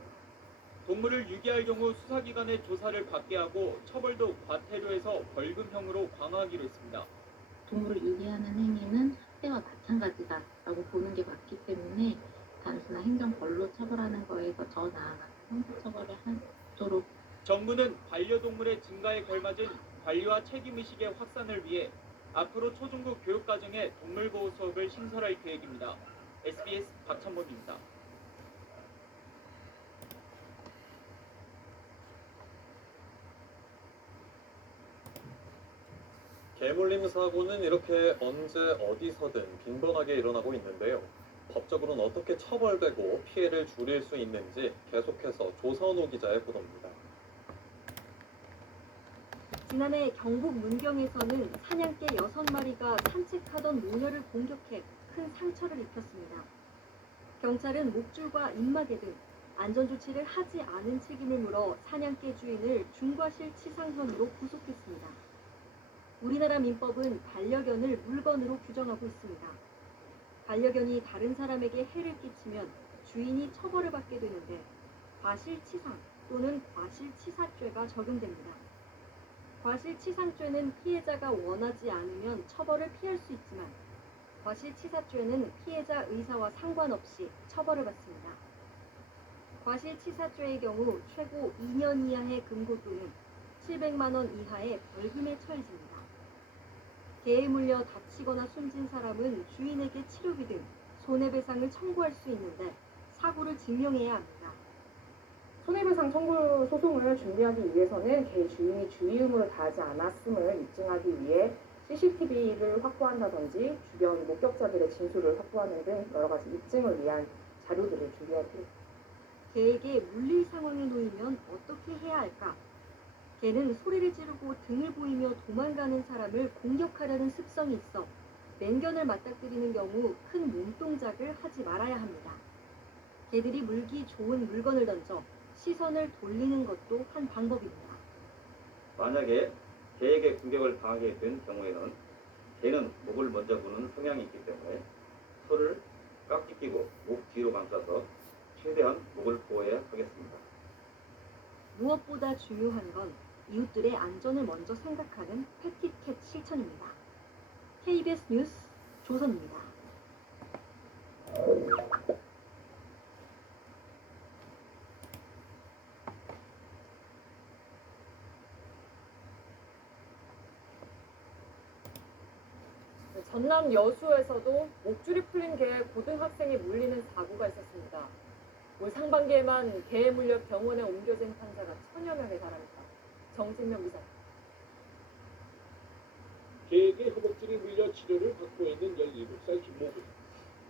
동물을 유기할 경우 수사기관의 조사를 받게 하고 처벌도 과태료에서 벌금형으로 강화하기로 했습니다. 동물을 유기하는 행위는 학대와 마찬가지다라고 보는 게 맞기 때문에 단순한 행정벌로 처벌하는 거에서 더 나아가는 형사처벌을 하도록. 정부는 반려동물의 증가에 걸맞은 관리와 책임의식의 확산을 위해 앞으로 초중고 교육과정에 동물보호 수업을 신설할 계획입니다. SBS 박찬범입니다. 개물림 사고는 이렇게 언제 어디서든 빈번하게 일어나고 있는데요. 법적으로는 어떻게 처벌되고 피해를 줄일 수 있는지 계속해서 조선호 기자의 보도입니다. 지난해 경북 문경에서는 사냥개 6마리가 산책하던 모녀를 공격해 큰 상처를 입혔습니다. 경찰은 목줄과 입마개 등 안전조치를 하지 않은 책임을 물어 사냥개 주인을 중과실치상 혐의로 구속했습니다. 우리나라 민법은 반려견을 물건으로 규정하고 있습니다. 반려견이 다른 사람에게 해를 끼치면 주인이 처벌을 받게 되는데 과실치상 또는 과실치사죄가 적용됩니다. 과실치상죄는 피해자가 원하지 않으면 처벌을 피할 수 있지만 과실치사죄는 피해자 의사와 상관없이 처벌을 받습니다. 과실치사죄의 경우 최고 2년 이하의 금고 또는 700만 원 이하의 벌금에 처해집니다. 개에 물려 다치거나 숨진 사람은 주인에게 치료비 등 손해배상을 청구할 수 있는데 사고를 증명해야 합니다. 손해배상 청구 소송을 준비하기 위해서는 개 주인이 주의 의무를 다하지 않았음을 입증하기 위해 CCTV를 확보한다든지 주변 목격자들의 진술을 확보하는 등 여러 가지 입증을 위한 자료들을 준비하고. 개에게 물릴 상황에 놓이면 어떻게 해야 할까? 개는 소리를 지르고 등을 보이며 도망가는 사람을 공격하려는 습성이 있어 맹견을 맞닥뜨리는 경우 큰 몸동작을 하지 말아야 합니다. 개들이 물기 좋은 물건을 던져 시선을 돌리는 것도 한 방법입니다. 만약에 개에게 공격을 당하게 된 경우에는 개는 목을 먼저 무는 성향이 있기 때문에 털을 깍지 끼고 목 뒤로 감싸서 최대한 목을 보호해야 하겠습니다. 무엇보다 중요한 건 이웃들의 안전을 먼저 생각하는 패티캣 실천입니다. KBS 뉴스 조선입니다. 전남 여수에서도 목줄이 풀린 개에 고등학생이 물리는 사고가 있었습니다. 올 상반기에만 개에 물려 병원에 옮겨진 환자가 1000여 명에 달합니다. 정진명 기자. 개에게 허벅지를 물려 치료를 받고 있는 17살 김모군.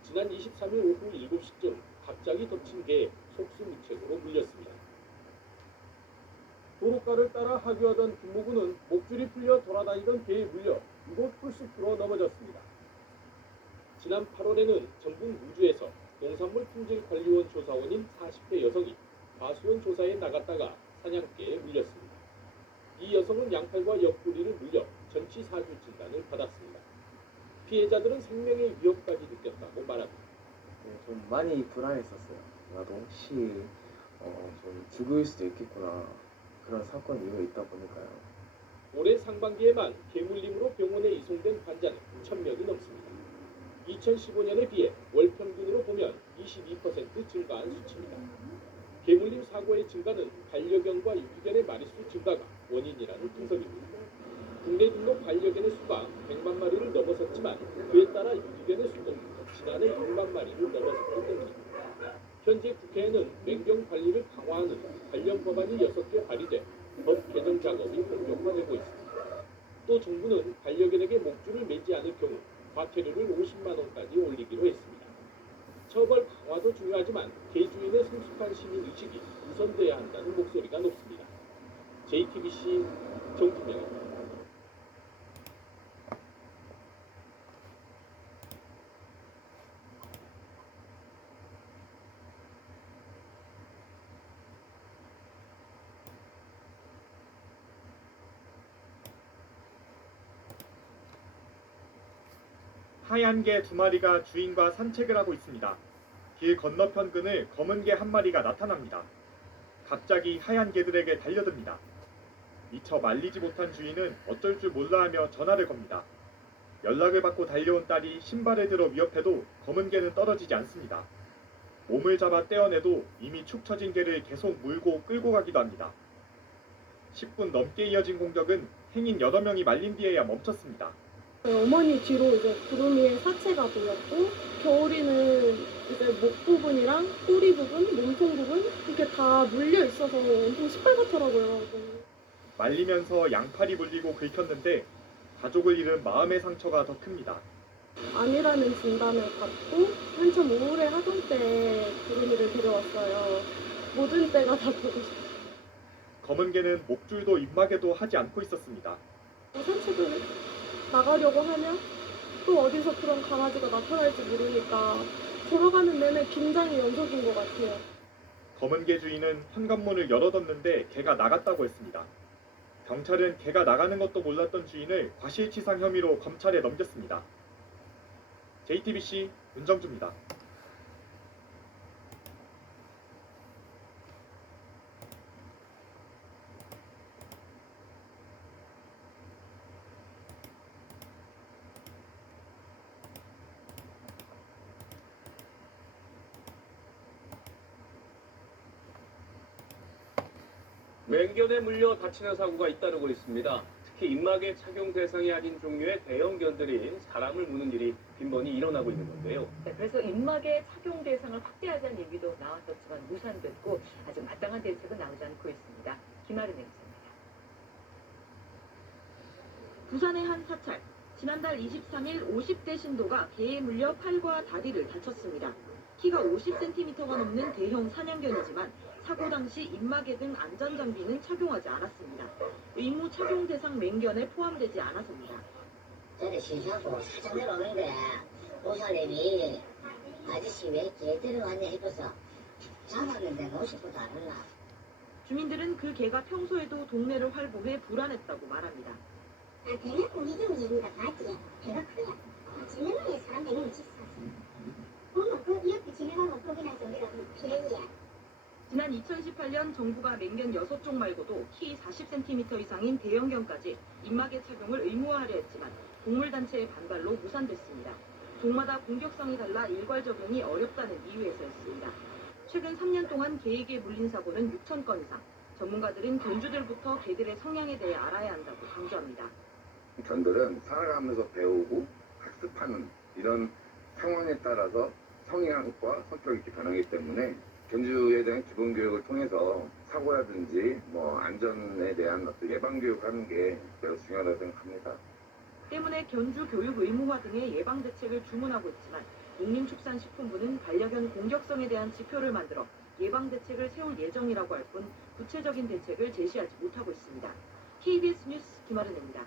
지난 23일 오후 7시쯤 갑자기 덮친 개 속수무책으로 물렸습니다. 도로가를 따라 하교하던 김모군은 목줄이 풀려 돌아다니던 개에 물려 이곳 풀숲으로 넘어졌습니다. 지난 8월에는 전북 무주에서 농산물 품질관리원 조사원인 40대 여성이 과수원 조사에 나갔다가 사냥개에 물렸습니다. 이 여성은 양팔과 옆구리를 물려 전치 4주 진단을 받았습니다. 피해자들은 생명의 위협까지 느꼈다고 말합니다. 좀 많이 불안했었어요. 나도 혹시 좀 죽을 수도 있겠구나. 그런 사건이 있다 보니까요. 올해 상반기에만 개물림으로 병원에 이송된 환자는 1,000명이 넘습니다. 2015년에 비해 월 평균으로 보면 22% 증가한 수치입니다. 개물림 사고의 증가는 반려견과 유기견의 마리수 증가가 원인이라는 분석입니다. 국내 등록 반려견의 수가 100만 마리를 넘어섰지만 그에 따라 유기견의 수도 지난해 6만 마리를 넘어섰기 때문입니다. 현재 국회에는 맹경 관리를 강화하는 관련 법안이 6개 발의돼 법 개정 작업이 본격화되고 있습니다. 또 정부는 반려견에게 목줄을 매지 않을 경우 과태료를 50만 원까지 올리기로 했습니다. 처벌 강화도 중요하지만 개주인의 성숙한 시민 의식이 우선돼야 한다는 목소리가 높습니다. JTBC 정준영입니다. 하얀 개 2마리가 주인과 산책을 하고 있습니다. 길 건너편 그늘 검은 개 1마리가 나타납니다. 갑자기 하얀 개들에게 달려듭니다. 미처 말리지 못한 주인은 어쩔 줄 몰라하며 전화를 겁니다. 연락을 받고 달려온 딸이 신발을 들어 위협해도 검은 개는 떨어지지 않습니다. 몸을 잡아 떼어내도 이미 축 처진 개를 계속 물고 끌고 가기도 합니다. 10분 넘게 이어진 공격은 행인 여러 명이 말린 뒤에야 멈췄습니다. 어머니 뒤로 이제 구름이의 사체가 보였고 겨울이는 이제 목 부분이랑 꼬리 부분, 몸통 부분 이렇게 다 물려 있어서 엄청 시뻘겋더라고요. 말리면서 양팔이 물리고 긁혔는데 가족을 잃은 마음의 상처가 더 큽니다. 암이라는 진단을 받고 한참 우울해 하던 때에 구름이를 데려왔어요. 모든 때가 다 보고 싶어요. 검은 개는 목줄도 입마개도 하지 않고 있었습니다. 산책을 나가려고 하면 또 어디서 그런 강아지가 나타날지 모르니까 걸어가는 내내 긴장이 연속인 것 같아요. 검은 개 주인은 현관문을 열어뒀는데 개가 나갔다고 했습니다. 경찰은 개가 나가는 것도 몰랐던 주인을 과실치상 혐의로 검찰에 넘겼습니다. JTBC 문정주입니다. 맹견에 물려 다치는 사고가 잇따르고 있습니다. 특히 입마개 착용 대상이 아닌 종류의 대형견들이 사람을 무는 일이 빈번히 일어나고 있는 건데요. 네, 그래서 입마개 착용 대상을 확대하자는 얘기도 나왔었지만 무산됐고 아직 마땅한 대책은 나오지 않고 있습니다. 김아름의 기자입니다. 부산의 한 사찰. 지난달 23일 50대 신도가 개에 물려 팔과 다리를 다쳤습니다. 키가 50cm가 넘는 대형 사냥견이지만 사고 당시 입마개 등 안전장비는 착용하지 않았습니다. 의무 착용 대상 맹견에 포함되지 않아서입니다. 저도 신사고 사정을 오는데 보살님이 아저씨 왜 개 데려왔냐 해서 잡았는데 모습도 다르나. 주민들은 그 개가 평소에도 동네를 활보해 불안했다고 말합니다. 대략 미정입니다. 맞지? 배가 크냐? 지내방에 사람 100명 집사서 보면 그 옆에 지내가면 거기라서 우리가 비행이야. 지난 2018년 정부가 맹견 6종 말고도 키 40cm 이상인 대형견까지 입마개 착용을 의무화하려 했지만 동물단체의 반발로 무산됐습니다. 종마다 공격성이 달라 일괄 적용이 어렵다는 이유에서였습니다. 최근 3년 동안 개에게 물린 사고는 6,000건 이상. 전문가들은 견주들부터 개들의 성향에 대해 알아야 한다고 강조합니다. 견들은 살아가면서 배우고 학습하는 이런 상황에 따라서 성향과 성격이 이렇게 변하기 때문에 견주에 대한 기본 교육을 통해서 사고라든지 안전에 대한 어떤 예방 교육하는 게 매우 중요하다고 생각합니다. 때문에 견주 교육 의무화 등의 예방 대책을 주문하고 있지만 농림축산식품부는 반려견 공격성에 대한 지표를 만들어 예방 대책을 세울 예정이라고 할 뿐 구체적인 대책을 제시하지 못하고 있습니다. KBS 뉴스 김아른입니다.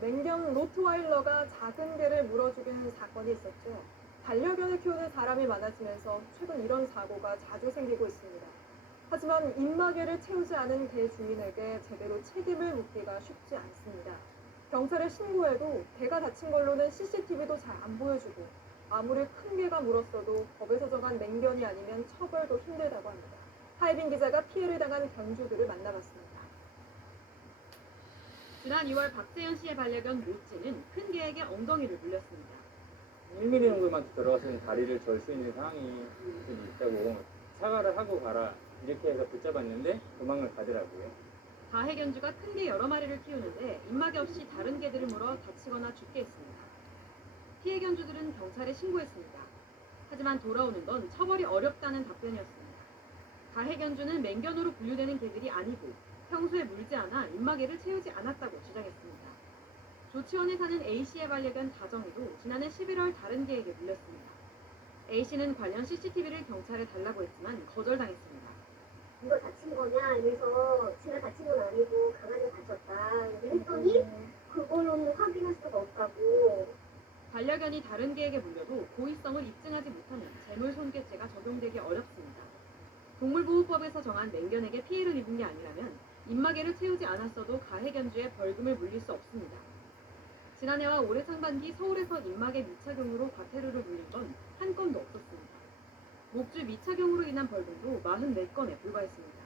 맹견 로트와일러가 작은 개를 물어 죽이는 사건이 있었죠. 반려견을 키우는 사람이 많아지면서 최근 이런 사고가 자주 생기고 있습니다. 하지만 입마개를 채우지 않은 개 주인에게 제대로 책임을 묻기가 쉽지 않습니다. 경찰에 신고해도 개가 다친 걸로는 CCTV도 잘 안 보여주고 아무리 큰 개가 물었어도 법에서 정한 맹견이 아니면 처벌도 힘들다고 합니다. 하이빈 기자가 피해를 당한 견주들을 만나봤습니다. 지난 2월 박세현 씨의 반려견 모찌는 큰 개에게 엉덩이를 물렸습니다. 1mm 정도만 들어가서는 다리를 절 수 있는 상황이 좀 있다고 사과를 하고 가라 이렇게 해서 붙잡았는데 도망을 가더라고요. 가해 견주가 큰 개 여러 마리를 키우는데 입마개 없이 다른 개들을 물어 다치거나 죽게 했습니다. 피해 견주들은 경찰에 신고했습니다. 하지만 돌아오는 건 처벌이 어렵다는 답변이었습니다. 가해 견주는 맹견으로 분류되는 개들이 아니고 평소에 물지 않아 입마개를 채우지 않았다고 주장했습니다. 조치원에 사는 A씨의 반려견 다정이도 지난해 11월 다른 개에게 물렸습니다. A씨는 관련 CCTV를 경찰에 달라고 했지만 거절당했습니다. 이거 다친 거냐 이래서 제가 다친 건 아니고 강아지가 다쳤다 했더니 그걸로는 확인할 수가 없다고. 반려견이 다른 개에게 물려도 고의성을 입증하지 못하면 재물손괴죄가 적용되기 어렵습니다. 동물보호법에서 정한 맹견에게 피해를 입은 게 아니라면 입마개를 채우지 않았어도 가해 견주에 벌금을 물릴 수 없습니다. 지난해와 올해 상반기 서울에서 입마개 미착용으로 과태료를 물린 건 한 건도 없었습니다. 목줄 미착용으로 인한 벌금도 44건에 불과했습니다.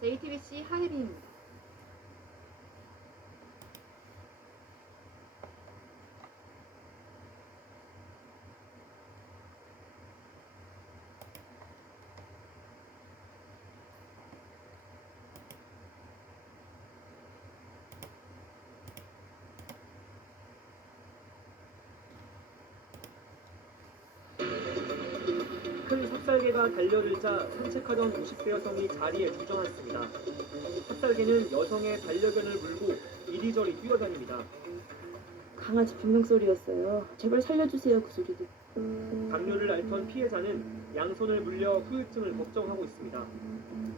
JTBC 하혜린입니다. 큰 삽살개가 달려들자 산책하던 50대 여성이 자리에 주저앉습니다. 삽살개는 여성의 반려견을 물고 이리저리 뛰어다닙니다. 강아지 비명소리였어요. 제발 살려주세요 그 소리도. 당뇨를 앓던 피해자는 양손을 물려 후유증을 걱정하고 있습니다.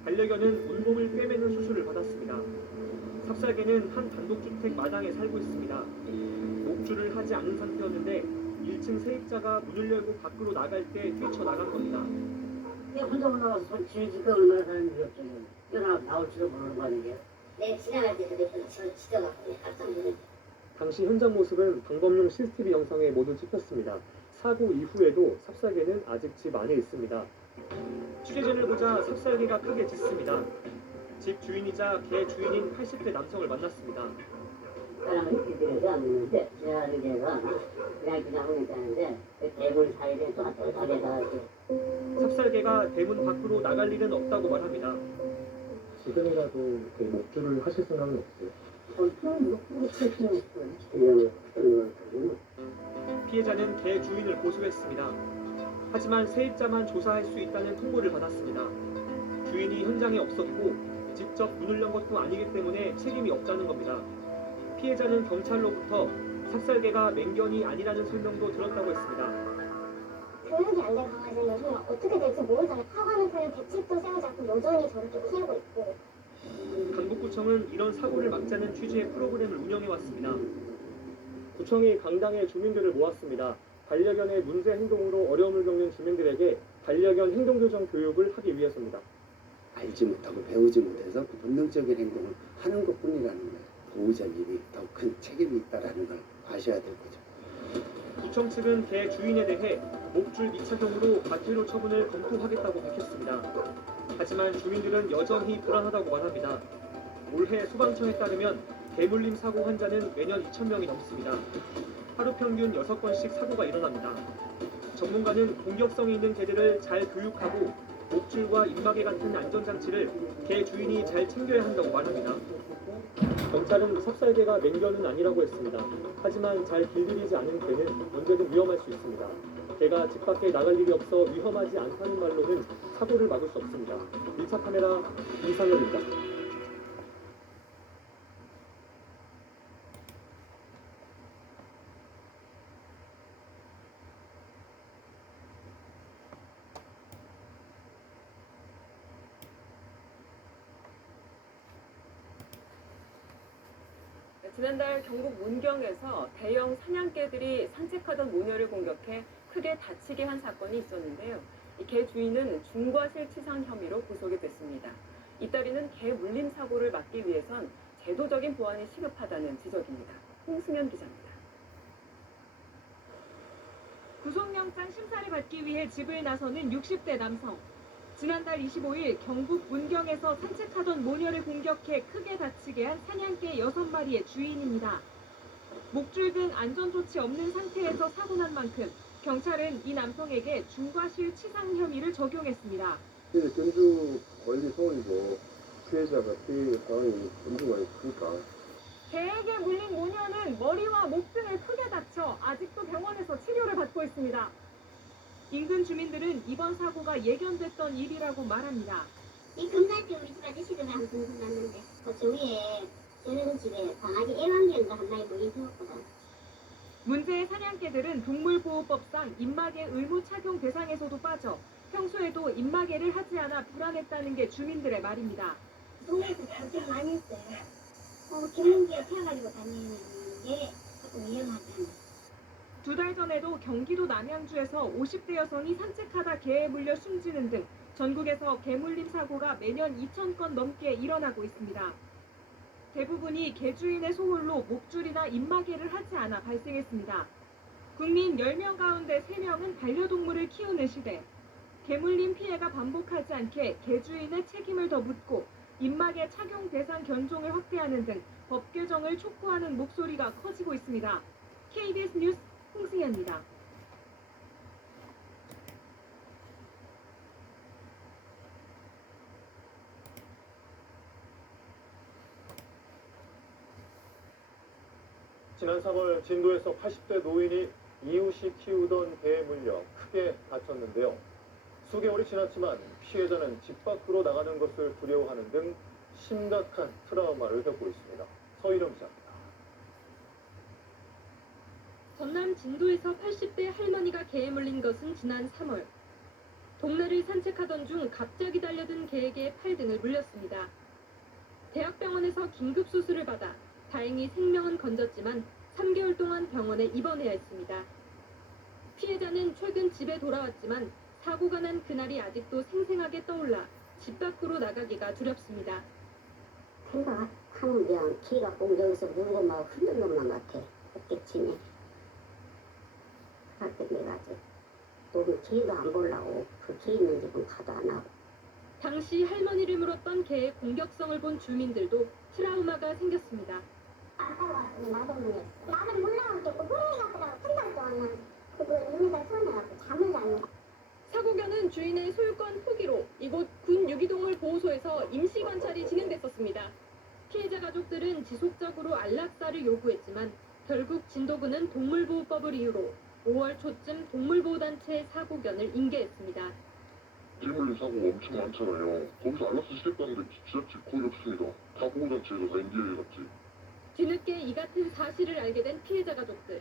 반려견은 온몸을 꿰매는 수술을 받았습니다. 삽살개는 한 단독주택 마당에 살고 있습니다. 목줄을 하지 않은 상태였는데 1층 세입자가 문을 열고 밖으로 나갈 때 뛰쳐나간 겁니다. 내가 혼자 올라가서 지금 얼마나 사는지 걱정해. 나올지도 모르는 거 아니에요? 내가 지나갈 때도 몇 번 지져갖고 깜짝 놀랐지. 당시 현장 모습은 방범용 CCTV 영상에 모두 찍혔습니다. 사고 이후에도 삽살개는 아직 집 안에 있습니다. 취재진을 보자 삽살개가 크게 짖습니다. 집 주인이자 개 주인인 80대 남성을 만났습니다. 사람은 길들여서 안 되는데 지나가는 개가 그냥 지나고 있다는데 대문 사이에 또 가게다가 삽살개가 대문 밖으로 나갈 일은 없다고 말합니다. 지금이라도 그 목줄을 하실 생각은 없어요? 피해자는 개 주인을 고소했습니다. 하지만 세입자만 조사할 수 있다는 통보를 받았습니다. 주인이 현장에 없었고 직접 문을 연 것도 아니기 때문에 책임이 없다는 겁니다. 피해자는 경찰로부터 삽살개가 맹견이 아니라는 설명도 들었다고 했습니다. 교육이 안 된 강아지는 요즘 어떻게 될지 모르잖아요. 사과는 그냥 대책도 세우지 않고 여전히 저렇게 키우고 있고. 강북구청은 이런 사고를 막자는 취지의 프로그램을 운영해왔습니다. 구청이 강당에 주민들을 모았습니다. 반려견의 문제 행동으로 어려움을 겪는 주민들에게 반려견 행동교정 교육을 하기 위해서입니다. 알지 못하고 배우지 못해서 그 본능적인 행동을 하는 것뿐이라는 거예요. 보호자님이 더 큰 책임이 있다는 걸 아셔야 될 거죠. 구청 측은 개 주인에 대해 목줄 미착용으로 과태료 처분을 검토하겠다고 밝혔습니다. 하지만 주민들은 여전히 불안하다고 말합니다. 올해 소방청에 따르면 개물림 사고 환자는 매년 2,000명이 넘습니다. 하루 평균 6건씩 사고가 일어납니다. 전문가는 공격성이 있는 개들을 잘 교육하고 목줄과 입마개 같은 안전장치를 개 주인이 잘 챙겨야 한다고 말합니다. 경찰은 삽살개가 맹견은 아니라고 했습니다. 하지만 잘 길들이지 않은 개는 언제든 위험할 수 있습니다. 개가 집 밖에 나갈 일이 없어 위험하지 않다는 말로는 사고를 막을 수 없습니다. 1차 카메라 이상현입니다. 지난달 경북 문경에서 대형 사냥개들이 산책하던 모녀를 공격해 크게 다치게 한 사건이 있었는데요. 이 개 주인은 중과실치상 혐의로 구속이 됐습니다. 잇따르는 개 물림 사고를 막기 위해선 제도적인 보완이 시급하다는 지적입니다. 홍승현 기자입니다. 구속영장 심사를 받기 위해 집을 나서는 60대 남성. 지난달 25일 경북 문경에서 산책하던 모녀를 공격해 크게 다치게 한 사냥개 6마리의 주인입니다. 목줄 등 안전조치 없는 상태에서 사고 난 만큼 경찰은 이 남성에게 중과실치상 혐의를 적용했습니다. 견주 관리 소원이고 피해자가 피해 상황이 엄청 많이 크니까 개에게 물린 모녀는 머리와 목 등을 크게 다쳐 아직도 병원에서 치료를 받고 있습니다. 인근 주민들은 이번 사고가 예견됐던 일이라고 말합니다. 이 금날때 우리 집 아저씨들은 한 분 났는데 그 주위에 저희 집에 강아지 애완견도 한 마리 물린 세웠거든. 문제의 사냥개들은 동물보호법상 입마개 의무 착용 대상에서도 빠져 평소에도 입마개를 하지 않아 불안했다는 게 주민들의 말입니다. 동네에서 고생 많이 했어요. 개문기에 태워가지고 다니는 게 조금 위험하잖아. 2달 전에도 경기도 남양주에서 50대 여성이 산책하다 개에 물려 숨지는 등 전국에서 개물림 사고가 매년 2,000건 넘게 일어나고 있습니다. 대부분이 개주인의 소홀로 목줄이나 입마개를 하지 않아 발생했습니다. 국민 10명 가운데 3명은 반려동물을 키우는 시대. 개물림 피해가 반복하지 않게 개주인의 책임을 더 묻고 입마개 착용 대상 견종을 확대하는 등 법 개정을 촉구하는 목소리가 커지고 있습니다. KBS 뉴스 홍승현입니다. 지난 3월 진도에서 80대 노인이 이웃이 키우던 개에 물려 크게 다쳤는데요. 수개월이 지났지만 피해자는 집 밖으로 나가는 것을 두려워하는 등 심각한 트라우마를 겪고 있습니다. 서희령 기자입니다. 전남 진도에서 80대 할머니가 개에 물린 것은 지난 3월. 동네를 산책하던 중 갑자기 달려든 개에게 팔 등을 물렸습니다. 대학병원에서 긴급 수술을 받아 다행히 생명은 건졌지만 3개월 동안 병원에 입원해야 했습니다. 피해자는 최근 집에 돌아왔지만 사고가 난 그날이 아직도 생생하게 떠올라 집 밖으로 나가기가 두렵습니다. 생각하는 게 기가 꼭 여기서 물고 막 흔든 것만 같아. 그때쯤에. 그럴 때 내가 또 기도 안 보려고 그 기 있는 집은 가도 안 하고. 당시 할머니를 물었던 개의 공격성을 본 주민들도 트라우마가 생겼습니다. 아까 왔더니 나도 몰랐어. 나는 몰라올 때고 소리 같더라고. 한 달 동안은 그거 눈에다 손해갖고 잠을 자는. 사고견은 주인의 소유권 포기로 이곳 군 유기동물 보호소에서 임시 관찰이 진행됐었습니다. 피해자 가족들은 지속적으로 안락사를 요구했지만 결국 진도군은 동물보호법을 이유로 5월 초쯤 동물보호단체의 사고견을 인계했습니다. 일물림 사고가 엄청 많잖아요. 거기서 안락사 시켰다는데 지자체 거의 없습니다. 다 보호단체에서 다 인계해갔지. 뒤늦게 이 같은 사실을 알게 된 피해자 가족들.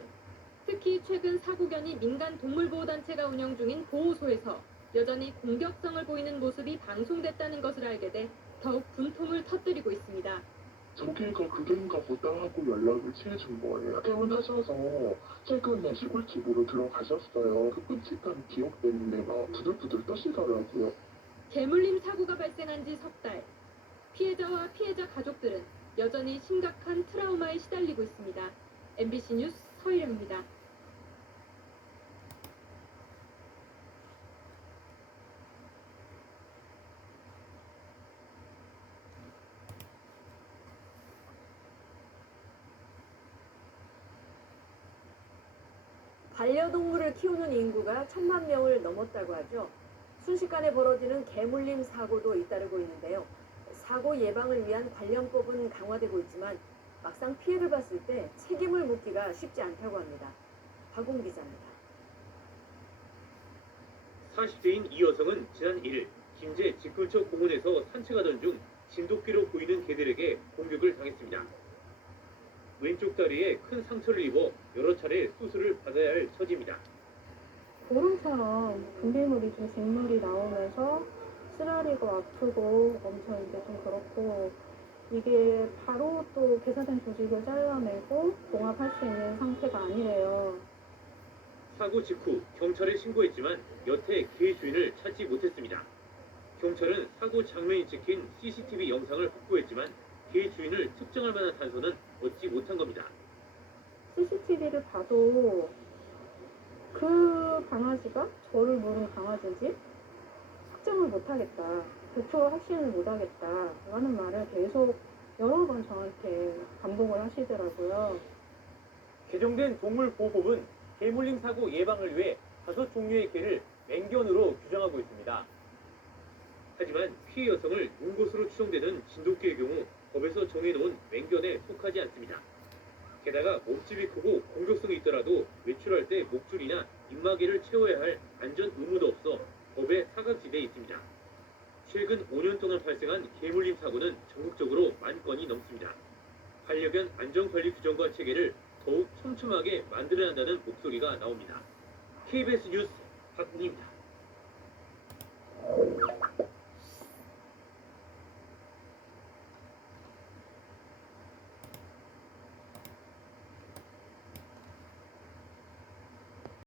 특히 최근 사고견이 민간 동물보호단체가 운영 중인 보호소에서 여전히 공격성을 보이는 모습이 방송됐다는 것을 알게 돼 더욱 분통을 터뜨리고 있습니다. 저기가 그인가 보다 하고 연락을 취해준 거예요. 퇴원하셔서 최근에 시골집으로 들어가셨어요. 그 끔찍한 기억 때문에 막 부들부들 떠시더라고요. 개물림 사고가 발생한 지 석 달. 피해자와 피해자 가족들은 여전히 심각한 트라우마에 시달리고 있습니다. MBC 뉴스 서희령입니다. 반려동물을 키우는 인구가 1,000만 명을 넘었다고 하죠. 순식간에 벌어지는 개물림 사고도 잇따르고 있는데요. 사고 예방을 위한 관련법은 강화되고 있지만 막상 피해를 봤을 때 책임을 묻기가 쉽지 않다고 합니다. 박웅 기자입니다. 40대인 이 여성은 지난 1일 김제 직굴척 공원에서 산책하던 중 진돗개로 보이는 개들에게 공격을 당했습니다. 왼쪽 다리에 큰 상처를 입어 여러 차례 수술을 받아야 할 처지입니다. 보름처럼 분비물이 좀 뒷물이 나오면서 쓰라리고 아프고 엄청 이제 좀 그렇고 이게 바로 또 개사된 조직을 잘라내고 봉합할 수 있는 상태가 아니래요. 사고 직후 경찰에 신고했지만 여태 개 주인을 찾지 못했습니다. 경찰은 사고 장면이 찍힌 CCTV 영상을 확보했지만 개 주인을 특정할 만한 단서는 얻지 못한 겁니다. CCTV를 봐도 그 강아지가 저를 물은 강아지인지 확정을 못하겠다. 100% 확신을 못하겠다. 라는 말을 계속 여러 번 저한테 반복을 하시더라고요. 개정된 동물보호법은 개물림 사고 예방을 위해 5종류의 개를 맹견으로 규정하고 있습니다. 하지만 피해 여성을 용것으로 추정되는 진돗개의 경우 법에서 정해놓은 맹견에 속하지 않습니다. 게다가 몸집이 크고 공격성이 있더라도 외출할 때 목줄이나 입마개를 채워야 할 안전 의무도 없어 법의 사각지대에 있습니다. 최근 5년 동안 발생한 개물림 사고는 전국적으로 10,000건이 넘습니다. 반려견 안전관리 규정과 체계를 더욱 촘촘하게 만들어야 한다는 목소리가 나옵니다. KBS 뉴스 박국희입니다.